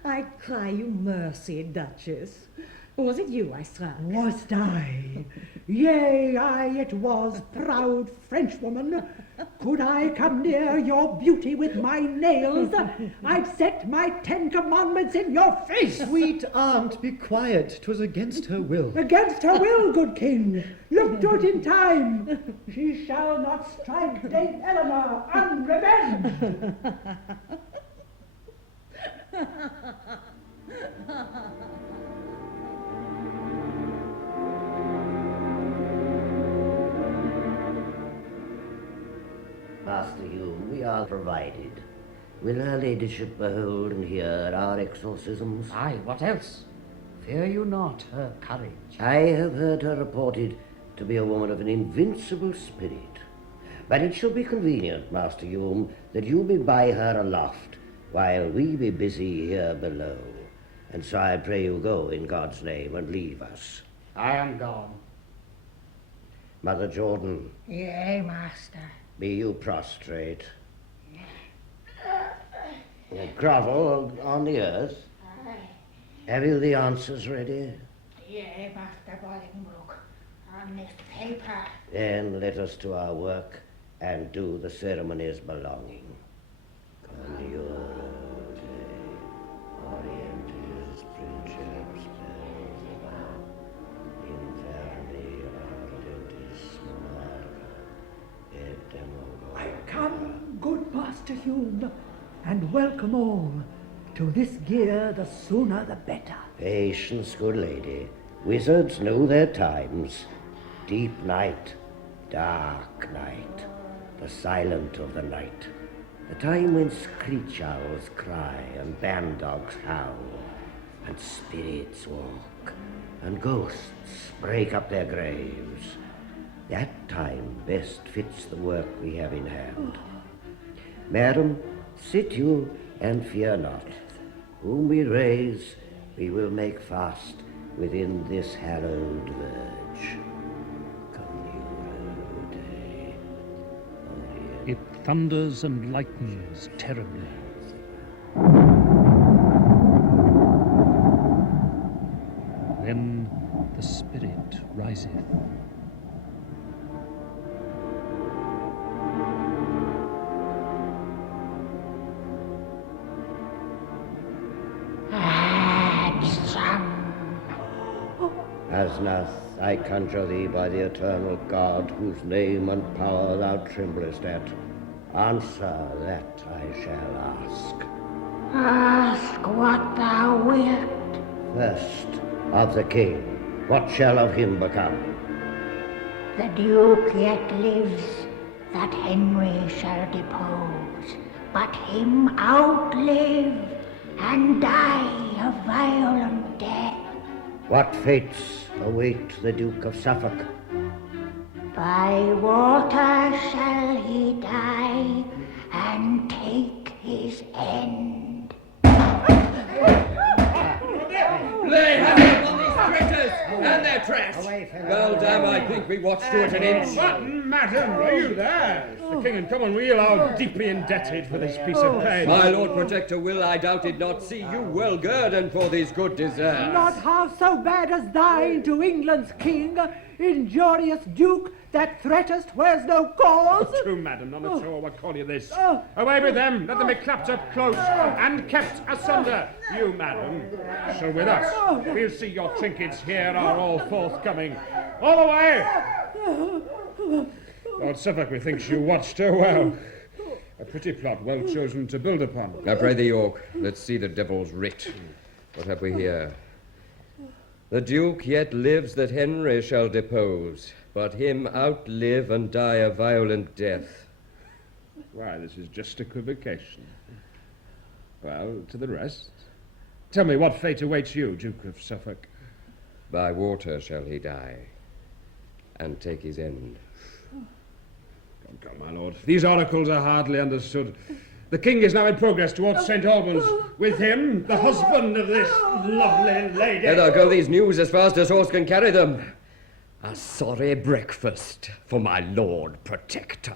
I cry you mercy, Duchess. Was it you I struck? Was I? Yea, it was, proud Frenchwoman. Could I come near your beauty with my nails, I'd set my 10 commandments in your face. Sweet aunt, be quiet. 'Twas against her will. Against her will, good king. Look to it in time. She shall not strike Dame Eleanor unrevenged. Master Hume, we are provided. Will her ladyship behold and hear our exorcisms? Aye, what else? Fear you not her courage. I have heard her reported to be a woman of an invincible spirit. But it shall be convenient, Master Hume, that you be by her aloft, while we be busy here below. And so I pray you go in God's name and leave us. I am gone. Mother Jordan, Yea, master. be you prostrate. Grovel on the earth. Have you the answers ready? Yea, Master Bolingbroke. On this paper. Then let us to our work and do the ceremonies belonging. Conjure te, orientis princeps Belzeba, inferni ardentis monarcha, et demogo. I come, good Master Hume, and welcome all. To this gear, the sooner the better. Patience, good lady. Wizards know their times. Deep night, dark night, the silent of the night, the time when screech owls cry and bandogs howl, and spirits walk, and ghosts break up their graves. That time best fits the work we have in hand. Madam, sit you and fear not. Whom we raise, we will make fast within this hallowed verge. It thunders and lightens terribly. Then the spirit riseth. Asnath, I conjure thee by the eternal God, whose name and power thou tremblest at, answer that I shall ask. Ask what thou wilt. First, of the king, what shall of him become? The Duke yet lives, that Henry shall depose, but him outlive and die a violent death. What fates await the Duke of Suffolk? By water shall he die and take his end. Lay hands upon these traitors and their trash. Well, damn, I think we watched to it an inch. What, madam, are you there? The King and Commonweal are deeply indebted for this piece of play. My Lord Protector will, I doubted not, see you well guerdon for these good deserts. Not half so bad as thine to England's king, injurious duke, that threatest wears no cause. Oh, true, madam, none at all. What call you this? Away with them. Let them be clapped up close and kept asunder. You, madam, shall with us. We'll see your trinkets here are all forthcoming. All away! Lord Suffolk, methinks you watched her well. A pretty plot, well chosen to build upon. I pray thee, York, let's see the devil's writ. What have we here? The Duke yet lives that Henry shall depose, but him outlive and die a violent death. Why, this is just equivocation. Well, to the rest. Tell me, what fate awaits you, Duke of Suffolk? By water shall he die, and take his end. Come, my lord. These oracles are hardly understood. The king is now in progress towards St. Albans. With him, the husband of this lovely lady. Hither go these news as fast as horse can carry them. A sorry breakfast for my Lord Protector.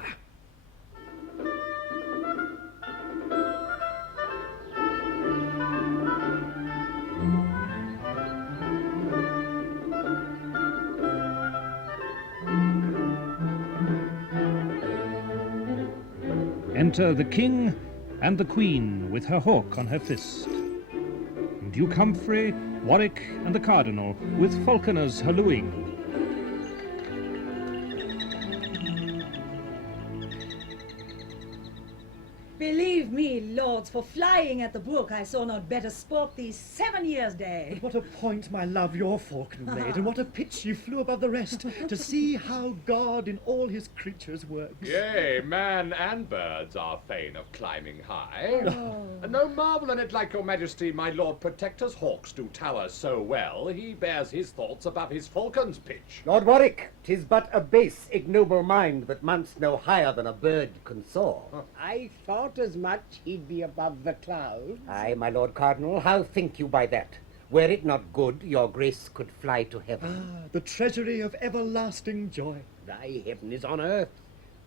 Enter the king and the queen with her hawk on her fist. Duke Humphrey, Warwick, and the cardinal with falconers hallooing. Believe me, lords, for flying at the brook I saw not better sport these 7 years' day. What a point, my love, your falcon made, and what a pitch you flew above the rest, to see how God in all his creatures works. Yea, man and birds are fain of climbing high. And no marvel in it, like your majesty, my lord protector's hawks do tower so well, he bears his thoughts above his falcon's pitch. Lord Warwick, 'tis but a base, ignoble mind that mounts no higher than a bird can soar. I thought as much he'd be above the clouds. Aye, my Lord Cardinal, how think you by that? Were it not good, your grace could fly to heaven. The treasury of everlasting joy. Thy heaven is on earth.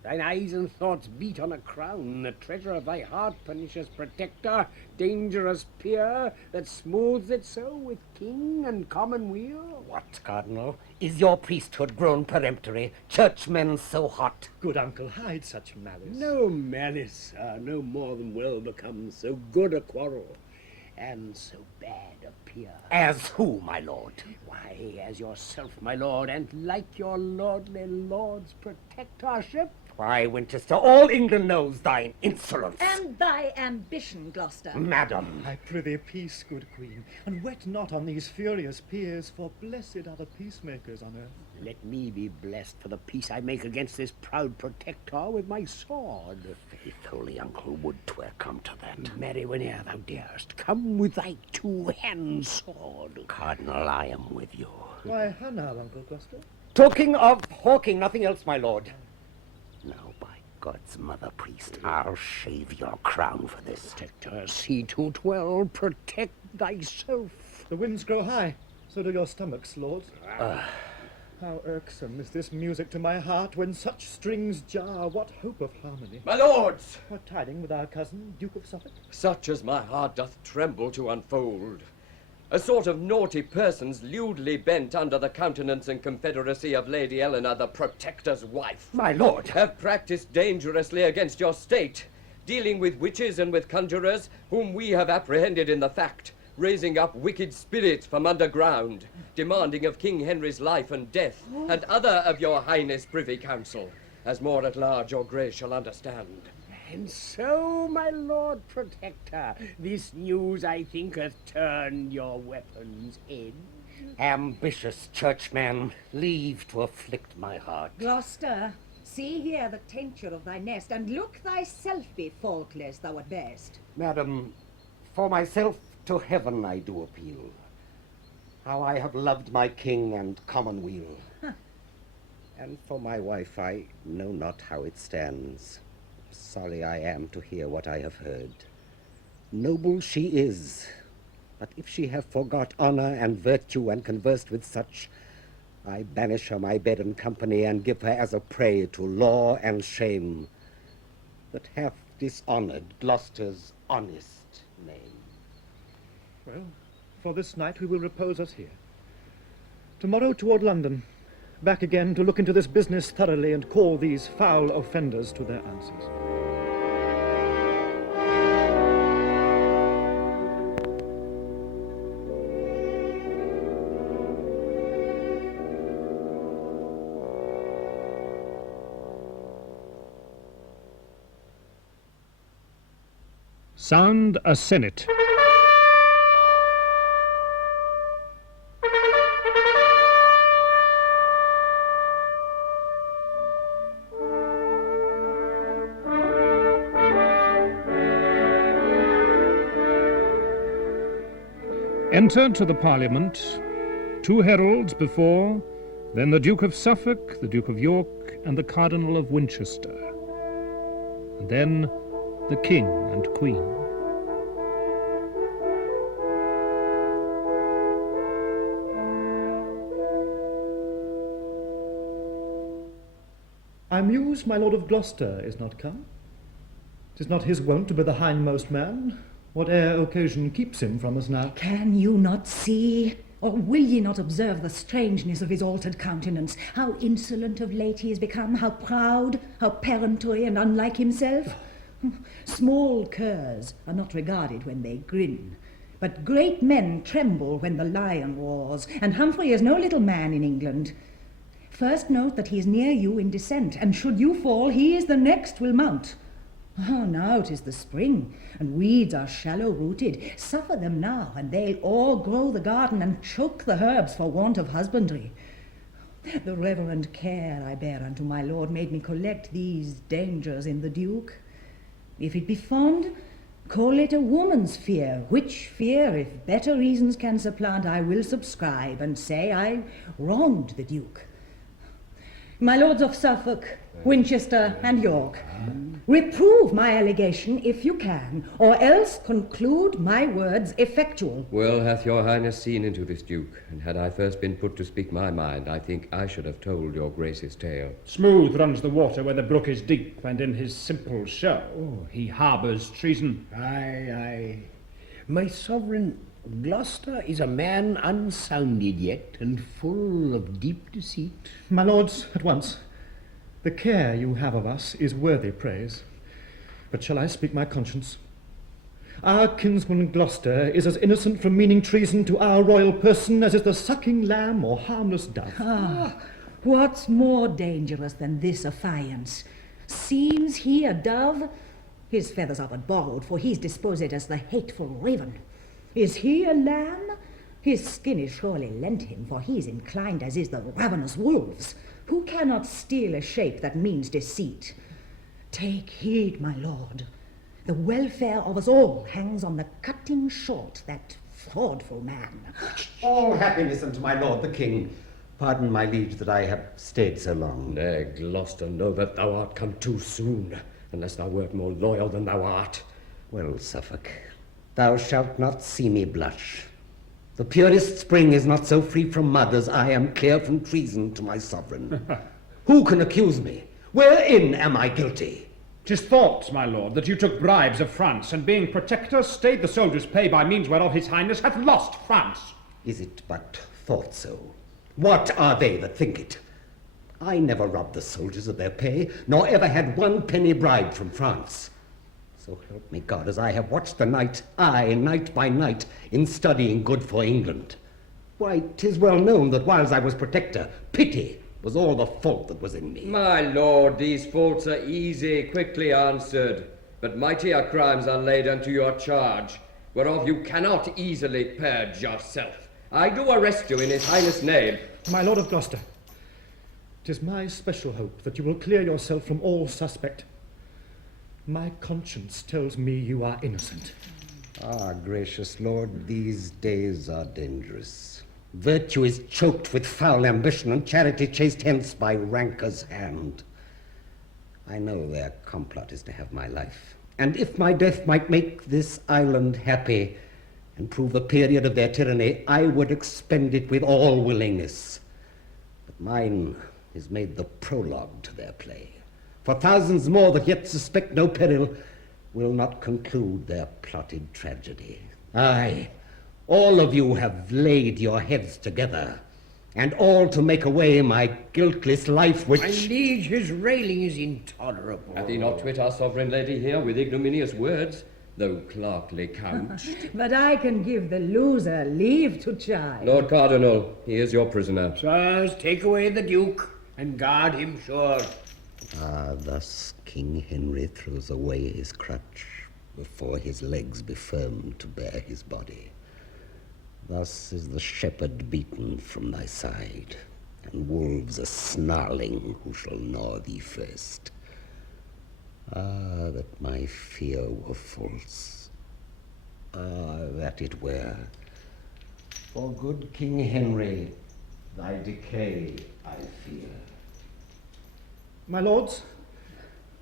Thine eyes and thoughts beat on a crown. The treasure of thy heart, pernicious protector, dangerous peer, that smooths it so with king and commonweal. What, Cardinal? Is your priesthood grown peremptory? Churchmen so hot? Good uncle, hide such malice. No malice, sir, no more than well becomes so good a quarrel, and so bad a peer. As who, my lord? Why, as yourself, my lord, and like your lordly lord's protectorship. Why, Winchester, all England knows thine insolence. And thy ambition, Gloucester. Madam. I prithee peace, good queen, and wet not on these furious peers, for blessed are the peacemakers on earth. Let me be blessed for the peace I make against this proud protector with my sword. Faith, holy uncle, would 'twere come to that. Marry whene'er thou darest, come with thy two-hand sword. Cardinal, I am with you. Why, how now, Uncle Gloucester? Talking of hawking, nothing else, my lord. Now, by God's mother priest, I'll shave your crown for this. Protector, see to 'twill protect thyself. The winds grow high, so do your stomachs, lords. How irksome is this music to my heart when such strings jar. What hope of harmony? My lords! What tiding with our cousin, Duke of Suffolk? Such as my heart doth tremble to unfold. A sort of naughty persons lewdly bent under the countenance and confederacy of Lady Eleanor, the Protector's wife. My lord! Have practised dangerously against your state, dealing with witches and with conjurers, whom we have apprehended in the fact, raising up wicked spirits from underground, demanding of King Henry's life and death, and other of your highness privy council, as more at large your grace shall understand. And so, my Lord Protector, this news, I think, hath turned your weapon's edge. Ambitious churchman, leave to afflict my heart. Gloucester, see here the tincture of thy nest, and look thyself be faultless, thou at best. Madam, for myself to heaven I do appeal. How I have loved my king and commonweal. And for my wife I know not how it stands. Sorry I am to hear what I have heard. Noble she is, but if she have forgot honor and virtue and conversed with such, I banish her my bed and company and give her as a prey to law and shame that hath dishonored Gloucester's honest name. Well, for this night we will repose us here. Tomorrow toward London, back again to look into this business thoroughly and call these foul offenders to their answers. Sound a senate. Enter to the Parliament 2 heralds before, then the Duke of Suffolk, the Duke of York, and the Cardinal of Winchester, and then the King and Queen. I muse my Lord of Gloucester is not come. 'Tis not his wont to be the hindmost man. Whate'er occasion keeps him from us now. Can you not see, or will ye not observe the strangeness of his altered countenance? How insolent of late he is become, how proud, how peremptory and unlike himself. Small curs are not regarded when they grin, but great men tremble when the lion roars, and Humphrey is no little man in England. First note that he is near you in descent, and should you fall, he is the next will mount. Now 'tis the spring, and weeds are shallow-rooted. Suffer them now, and they'll o'ergrow the garden and choke the herbs for want of husbandry. The reverend care I bear unto my lord made me collect these dangers in the Duke. If it be fond, call it a woman's fear, which fear, if better reasons can supplant, I will subscribe, and say I wronged the Duke. My lords of Suffolk, Winchester, and York, reprove my allegation if you can, or else conclude my words effectual. Well hath your highness seen into this, Duke, and had I first been put to speak my mind, I think I should have told your grace's tale. Smooth runs the water where the brook is deep, and in his simple show he harbours treason. Aye. My sovereign, Gloucester is a man unsounded yet, and full of deep deceit. My lords, at once. The care you have of us is worthy praise. But shall I speak my conscience? Our kinsman Gloucester is as innocent from meaning treason to our royal person as is the sucking lamb or harmless dove. What's more dangerous than this affiance? Seems he a dove? His feathers are but borrowed, for he's disposed as the hateful raven. Is he a lamb? His skin is surely lent him, for he's inclined as is the ravenous wolves, who cannot steal a shape that means deceit. Take heed, my lord. The welfare of us all hangs on the cutting short that fraudful man. All happiness unto my lord the king. Pardon, my liege, that I have stayed so long. Nay, Gloucester, know that thou art come too soon, unless thou wert more loyal than thou art. Well, Suffolk, thou shalt not see me blush. The purest spring is not so free from mud as I am clear from treason to my sovereign. Who can accuse me? Wherein am I guilty? 'Tis thought, my lord, that you took bribes of France, and being protector, stayed the soldiers' pay by means whereof his highness hath lost France. Is it but thought so? What are they that think it? I never robbed the soldiers of their pay, nor ever had one penny bribe from France. So help me God, as I have watched the night, aye, night by night, in studying good for England. Why, 'tis well known that whiles I was protector, pity was all the fault that was in me. My lord, these faults are easy, quickly answered, but mightier crimes are laid unto your charge, whereof you cannot easily purge yourself. I do arrest you in his highness' name. My lord of Gloucester, 'tis my special hope that you will clear yourself from all suspect. My conscience tells me you are innocent. Ah, gracious lord, these days are dangerous. Virtue is choked with foul ambition, and charity chased hence by rancor's hand. I know their complot is to have my life, and if my death might make this island happy and prove the period of their tyranny, I would expend it with all willingness. But mine is made the prologue to their play. For thousands more that yet suspect no peril will not conclude their plotted tragedy. Aye, all of you have laid your heads together, and all to make away my guiltless life, which... My liege, his railing is intolerable. Hath he not twit our sovereign lady here with ignominious words, though clerkly couched? But I can give the loser leave to chide. Lord Cardinal, he is your prisoner. Sirs, take away the Duke, and guard him sure. Ah, thus King Henry throws away his crutch before his legs be firm to bear his body. Thus is the shepherd beaten from thy side, and wolves are snarling who shall gnaw thee first. Ah, that my fear were false. Ah, that it were. For good King Henry, thy decay I fear. My lords,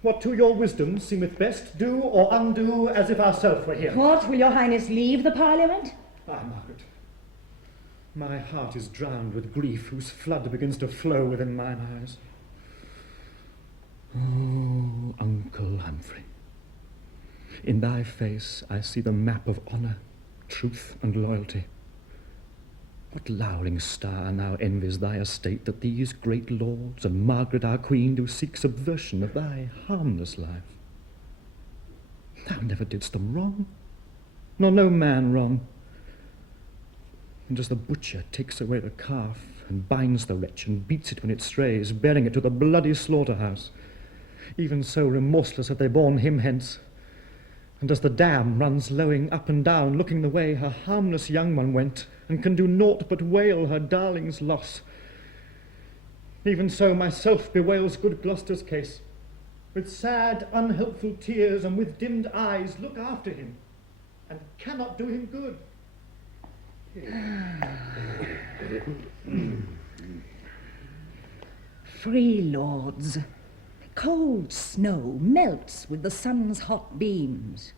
what to your wisdom seemeth best, do or undo as if ourself were here. What, will your highness leave the parliament? Ah, Margaret, my heart is drowned with grief, whose flood begins to flow within mine eyes. Oh, Uncle Humphrey, in thy face I see the map of honour, truth, and loyalty. What lowering star now envies thy estate that these great lords and Margaret our queen do seek subversion of thy harmless life? Thou never didst them wrong, nor no man wrong. And as the butcher takes away the calf and binds the wretch and beats it when it strays, bearing it to the bloody slaughterhouse, even so remorseless have they borne him hence. And as the dam runs lowing up and down, looking the way her harmless young one went, and can do naught but wail her darling's loss, even so myself bewails good Gloucester's case. With sad, unhelpful tears and with dimmed eyes look after him, and cannot do him good. Free lords, cold snow melts with the sun's hot beams.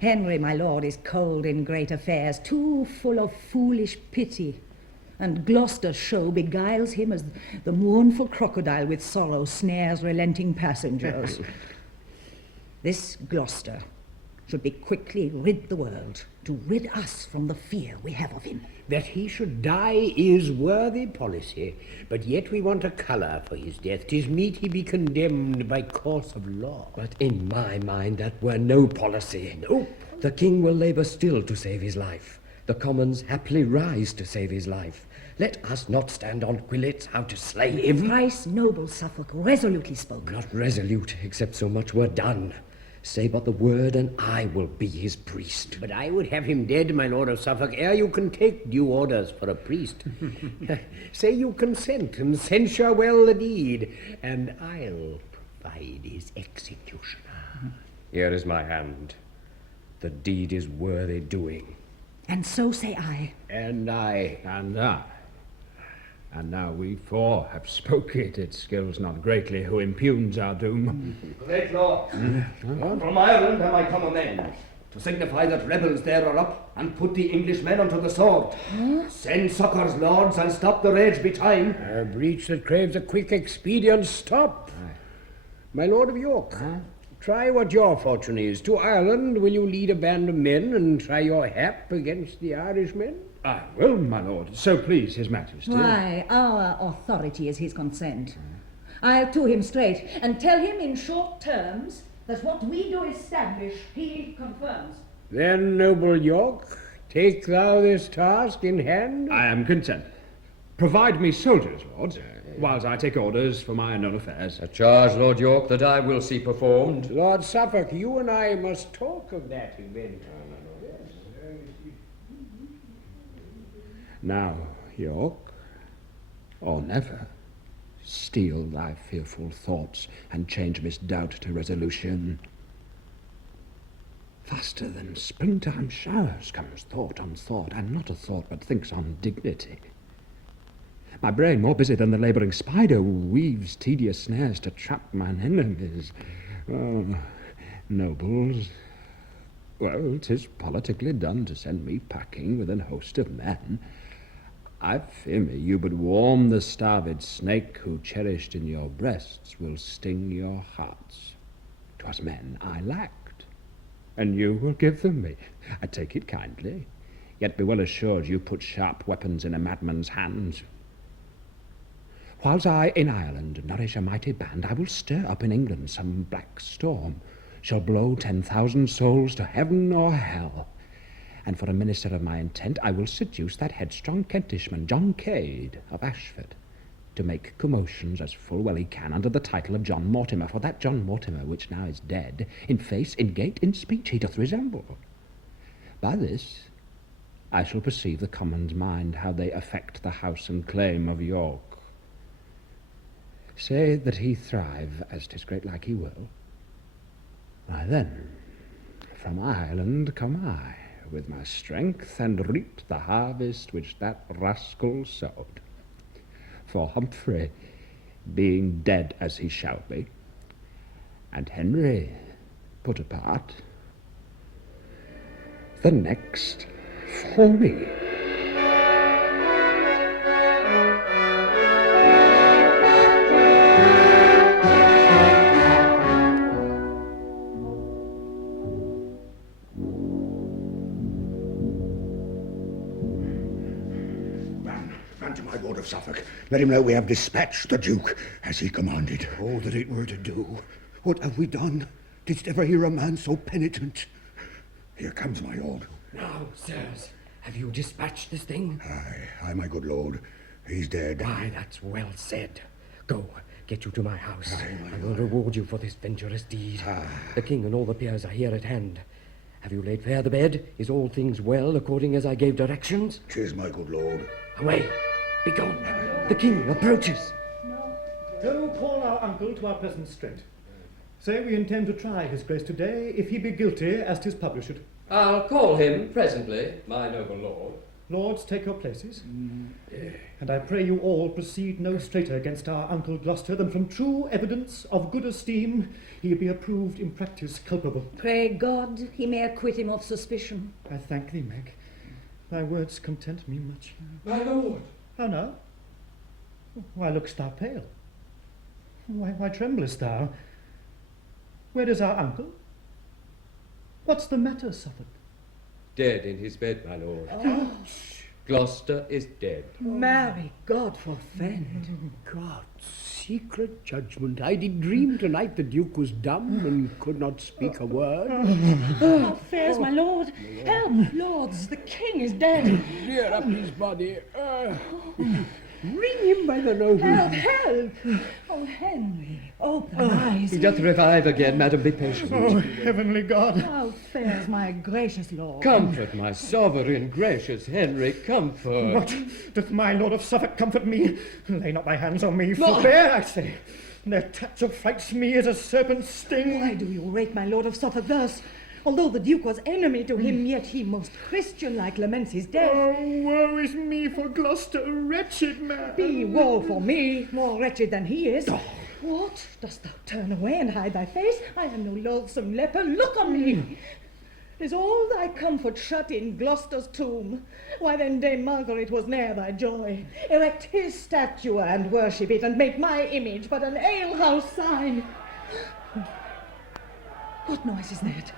Henry, my lord, is cold in great affairs, too full of foolish pity, and Gloucester's show beguiles him as the mournful crocodile with sorrow snares relenting passengers. This Gloucester should be quickly rid the world, to rid us from the fear we have of him. That he should die is worthy policy, but yet we want a colour for his death. 'Tis meet he be condemned by course of law. But in my mind that were no policy. No. The king will labour still to save his life. The commons happily rise to save his life. Let us not stand on quillets how to slay him. Thrice noble Suffolk resolutely spoke. Not resolute, except so much were done. Say but the word, and I will be his priest. But I would have him dead, my lord of Suffolk, ere you can take due orders for a priest. Say you consent, and censure well the deed, and I'll provide his executioner. Here is my hand. The deed is worthy doing. And so say I. And I. And I. And now we four have spoke it. It skills not greatly who impugns our doom. Great lord, from Ireland am I come amend, to signify that rebels there are up, and put the Englishmen unto the sword. Send succours, lords, and stop the rage betime. A breach that craves a quick expedient stop. My Lord of York, try what your fortune is. To Ireland will you lead a band of men and try your hap against the Irishmen? I will, my lord, so please his majesty. Why, our authority is his consent. I'll to him straight, and tell him in short terms that what we do establish, he confirms. Then, noble York, take thou this task in hand. I am content. Provide me soldiers, lords, whilst I take orders for my unknown affairs. A charge, Lord York, that I will see performed. Lord Suffolk, you and I must talk of that event. Now, York, or never, steel thy fearful thoughts and change misdoubt to resolution. Faster than springtime showers comes thought on thought, and not a thought but thinks on dignity. My brain, more busy than the labouring spider, weaves tedious snares to trap mine enemies. Oh, nobles, well, 'tis politically done to send me packing with an host of men. I fear me you but warm the starved snake who, cherished in your breasts, will sting your hearts. 'Twas men I lacked, and you will give them me. I take it kindly, yet be well assured you put sharp weapons in a madman's hands. Whiles I in Ireland nourish a mighty band, I will stir up in England some black storm, shall blow 10,000 souls to heaven or hell. And for a minister of my intent, I will seduce that headstrong Kentishman, John Cade of Ashford, to make commotions as full well he can under the title of John Mortimer, for that John Mortimer which now is dead, in face, in gait, in speech he doth resemble. By this I shall perceive the commons' mind, how they affect the house and claim of York. Say that he thrive, as 'tis great like he will. Why then, from Ireland come I, with my strength, and reap the harvest which that rascal sowed. For Humphrey, being dead as he shall be, and Henry put apart, the next for me. To my Lord of Suffolk, let him know we have dispatched the Duke, as he commanded. Oh, that it were to do. What have we done? Didst ever hear a man so penitent? Here comes my lord. Now, sirs, have you dispatched this thing? Aye, my good lord. He's dead. Why, that's well said. Go, get you to my house. I will reward you for this venturous deed. The king and all the peers are here at hand. Have you laid fair the bed? Is all things well, according as I gave directions? 'Tis, my good lord. Away! Begone! The king approaches. Go call our uncle to our presence straight. Say we intend to try his grace today, if he be guilty, as 'tis published. I'll call him presently, my noble lord. Lords, take your places. And I pray you all proceed no straighter against our uncle Gloucester than from true evidence of good esteem he be approved in practice culpable. Pray God he may acquit him of suspicion. I thank thee, Meg. Thy words content me much. My lord. How now? Why look'st thou pale? Why tremblest thou? Where is our uncle? What's the matter, Suffolk? Dead in his bed, my lord. Oh. Gloucester is dead. Marry, God forfend. God's secret judgment. I did dream tonight the Duke was dumb and could not speak a word. How fares my lord? Help, lords, the king is dead. Rear up his body. Ring him by the nose. Help! Oh, Henry, open eyes. He doth revive again, madam, be patient. Oh, heavenly God. How fares my gracious lord? Comfort, my sovereign, gracious Henry, comfort. What? Doth my Lord of Suffolk comfort me? Lay not thy hands on me. No. Forbear, I say. Their touch affrights me as a serpent's sting. Why do you rate my Lord of Suffolk thus? Although the Duke was enemy to him, yet he most Christian-like laments his death. Oh, woe is me for Gloucester, a wretched man. Be woe for me, more wretched than he is. What? Dost thou turn away and hide thy face? I am no loathsome leper. Look on me. Is all thy comfort shut in Gloucester's tomb? Why then Dame Margaret was ne'er thy joy. Erect his statue and worship it, and make my image but an alehouse sign. What noise is that?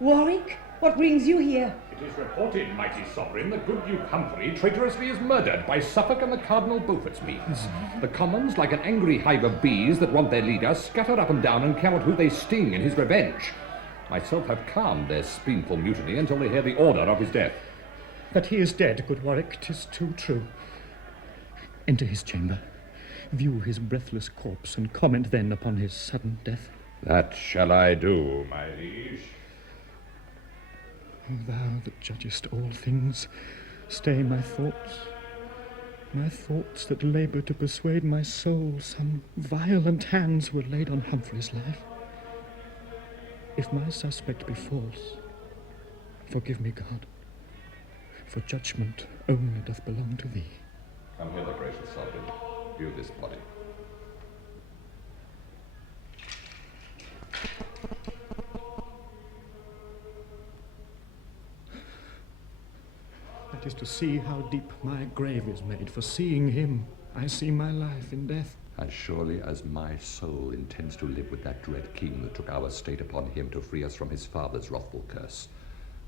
Warwick, what brings you here? It is reported, mighty sovereign, the good Duke Humphrey traitorously is murdered by Suffolk and the Cardinal Beaufort's means. The commons, like an angry hive of bees that want their leader, scatter up and down and care not who they sting in his revenge. Myself have calmed their speenful mutiny until they hear the order of his death. That he is dead, good Warwick, 'tis too true. Enter his chamber, view his breathless corpse, and comment then upon his sudden death. That shall I do, my liege. O thou that judgest all things, stay my thoughts that labour to persuade my soul some violent hands were laid on Humphrey's life. If my suspect be false, forgive me, God, for judgment only doth belong to thee. Come hither, gracious sovereign. View this body. That is to see how deep my grave is made. For seeing him, I see my life in death. As surely as my soul intends to live with that dread king that took our state upon him to free us from his father's wrathful curse,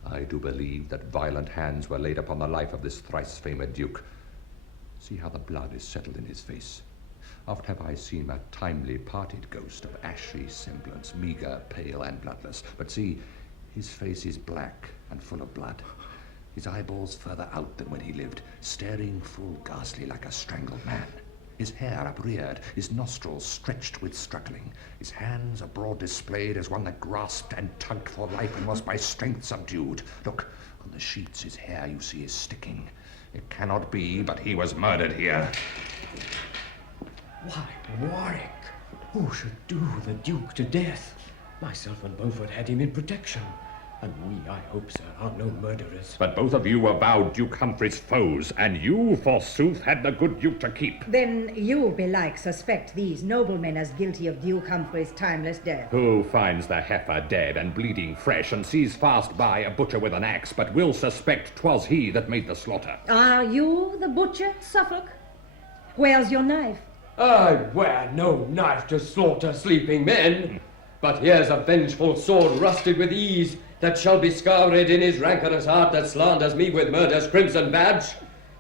I do believe that violent hands were laid upon the life of this thrice-famed duke. See how the blood is settled in his face. Oft have I seen a timely parted ghost of ashy semblance, meagre, pale, and bloodless. But see, his face is black and full of blood. His eyeballs further out than when he lived, staring full ghastly like a strangled man. His hair upreared, his nostrils stretched with struggling, his hands abroad displayed as one that grasped and tugged for life and was by strength subdued. Look, on the sheets his hair you see is sticking. It cannot be, but he was murdered here. Why, Warwick, who should do the Duke to death? Myself and Beaufort had him in protection. And we, I hope, sir, are no murderers. But both of you avowed Duke Humphrey's foes, and you, forsooth, had the good Duke to keep. Then you, belike, suspect these noblemen as guilty of Duke Humphrey's timeless death. Who finds the heifer dead and bleeding fresh, and sees fast by a butcher with an axe, but will suspect 'twas he that made the slaughter? Are you the butcher, Suffolk? Where's your knife? I wear no knife to slaughter sleeping men, but here's a vengeful sword rusted with ease, that shall be scoured in his rancorous heart that slanders me with murder's crimson badge.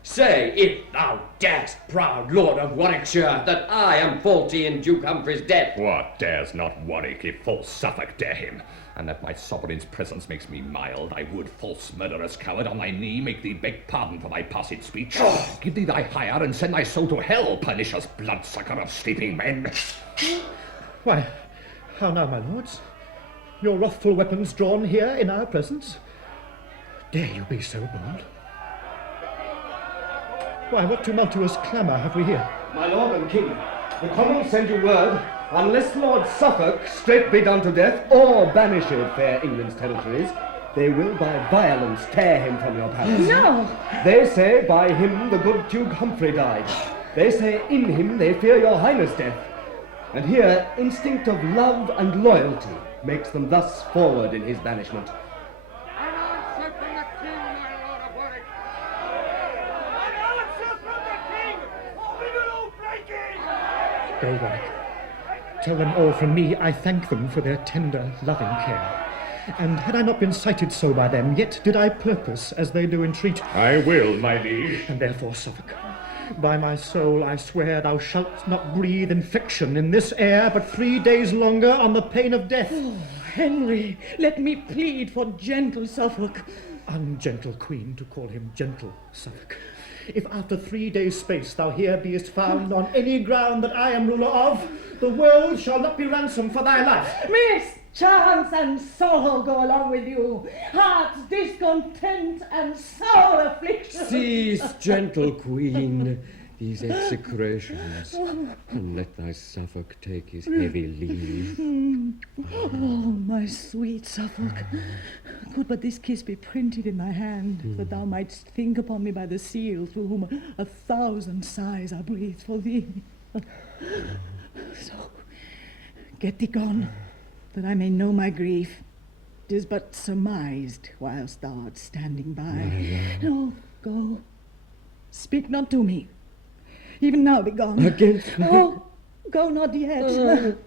Say, if thou darest, proud lord of Warwickshire, that I am faulty in Duke Humphrey's death. What dares not Warwick if false Suffolk dare him? And that my sovereign's presence makes me mild, I would, false murderous coward, on thy knee make thee beg pardon for thy passed speech. Give thee thy hire and send thy soul to hell, pernicious bloodsucker of sleeping men. Why, how now, my lords? Your wrathful weapons drawn here in our presence? Dare you be so bold? Why, what tumultuous clamour have we here? My lord and king, the commons send you word, unless Lord Suffolk straight be done to death, or banished fair England's territories, they will by violence tear him from your palace. No! They say by him the good Duke Humphrey died. They say in him they fear your highness' death. And here instinct of love and loyalty makes them thus forward in his banishment. An answer from the king, my lord of Warwick! An answer from the king! Or we will all break in! Go, Warwick. Tell them all from me I thank them for their tender, loving care. And had I not been cited so by them, yet did I purpose as they do entreat. I will, my liege. And therefore, Suffolk, by my soul I swear thou shalt not breathe infection in this air but 3 days longer on the pain of death. Oh, Henry, let me plead for gentle Suffolk. Ungentle queen, to call him gentle Suffolk. If after 3 days' space thou here beest found on any ground that I am ruler of, the world shall not be ransom for thy life. Mischance and sorrow go along with you. Heart's discontent and sour affliction. Cease, gentle queen, these execrations, and let thy Suffolk take his heavy leave. Oh, my sweet Suffolk, could but this kiss be printed in thy hand, that thou mightst think upon me by the seal through whom 1,000 sighs are breathed for thee. So, get thee gone, that I may know my grief. 'Tis but surmised whilst thou art standing by. No, go. Speak not to me. Even now be gone. Against me. Oh, go not yet.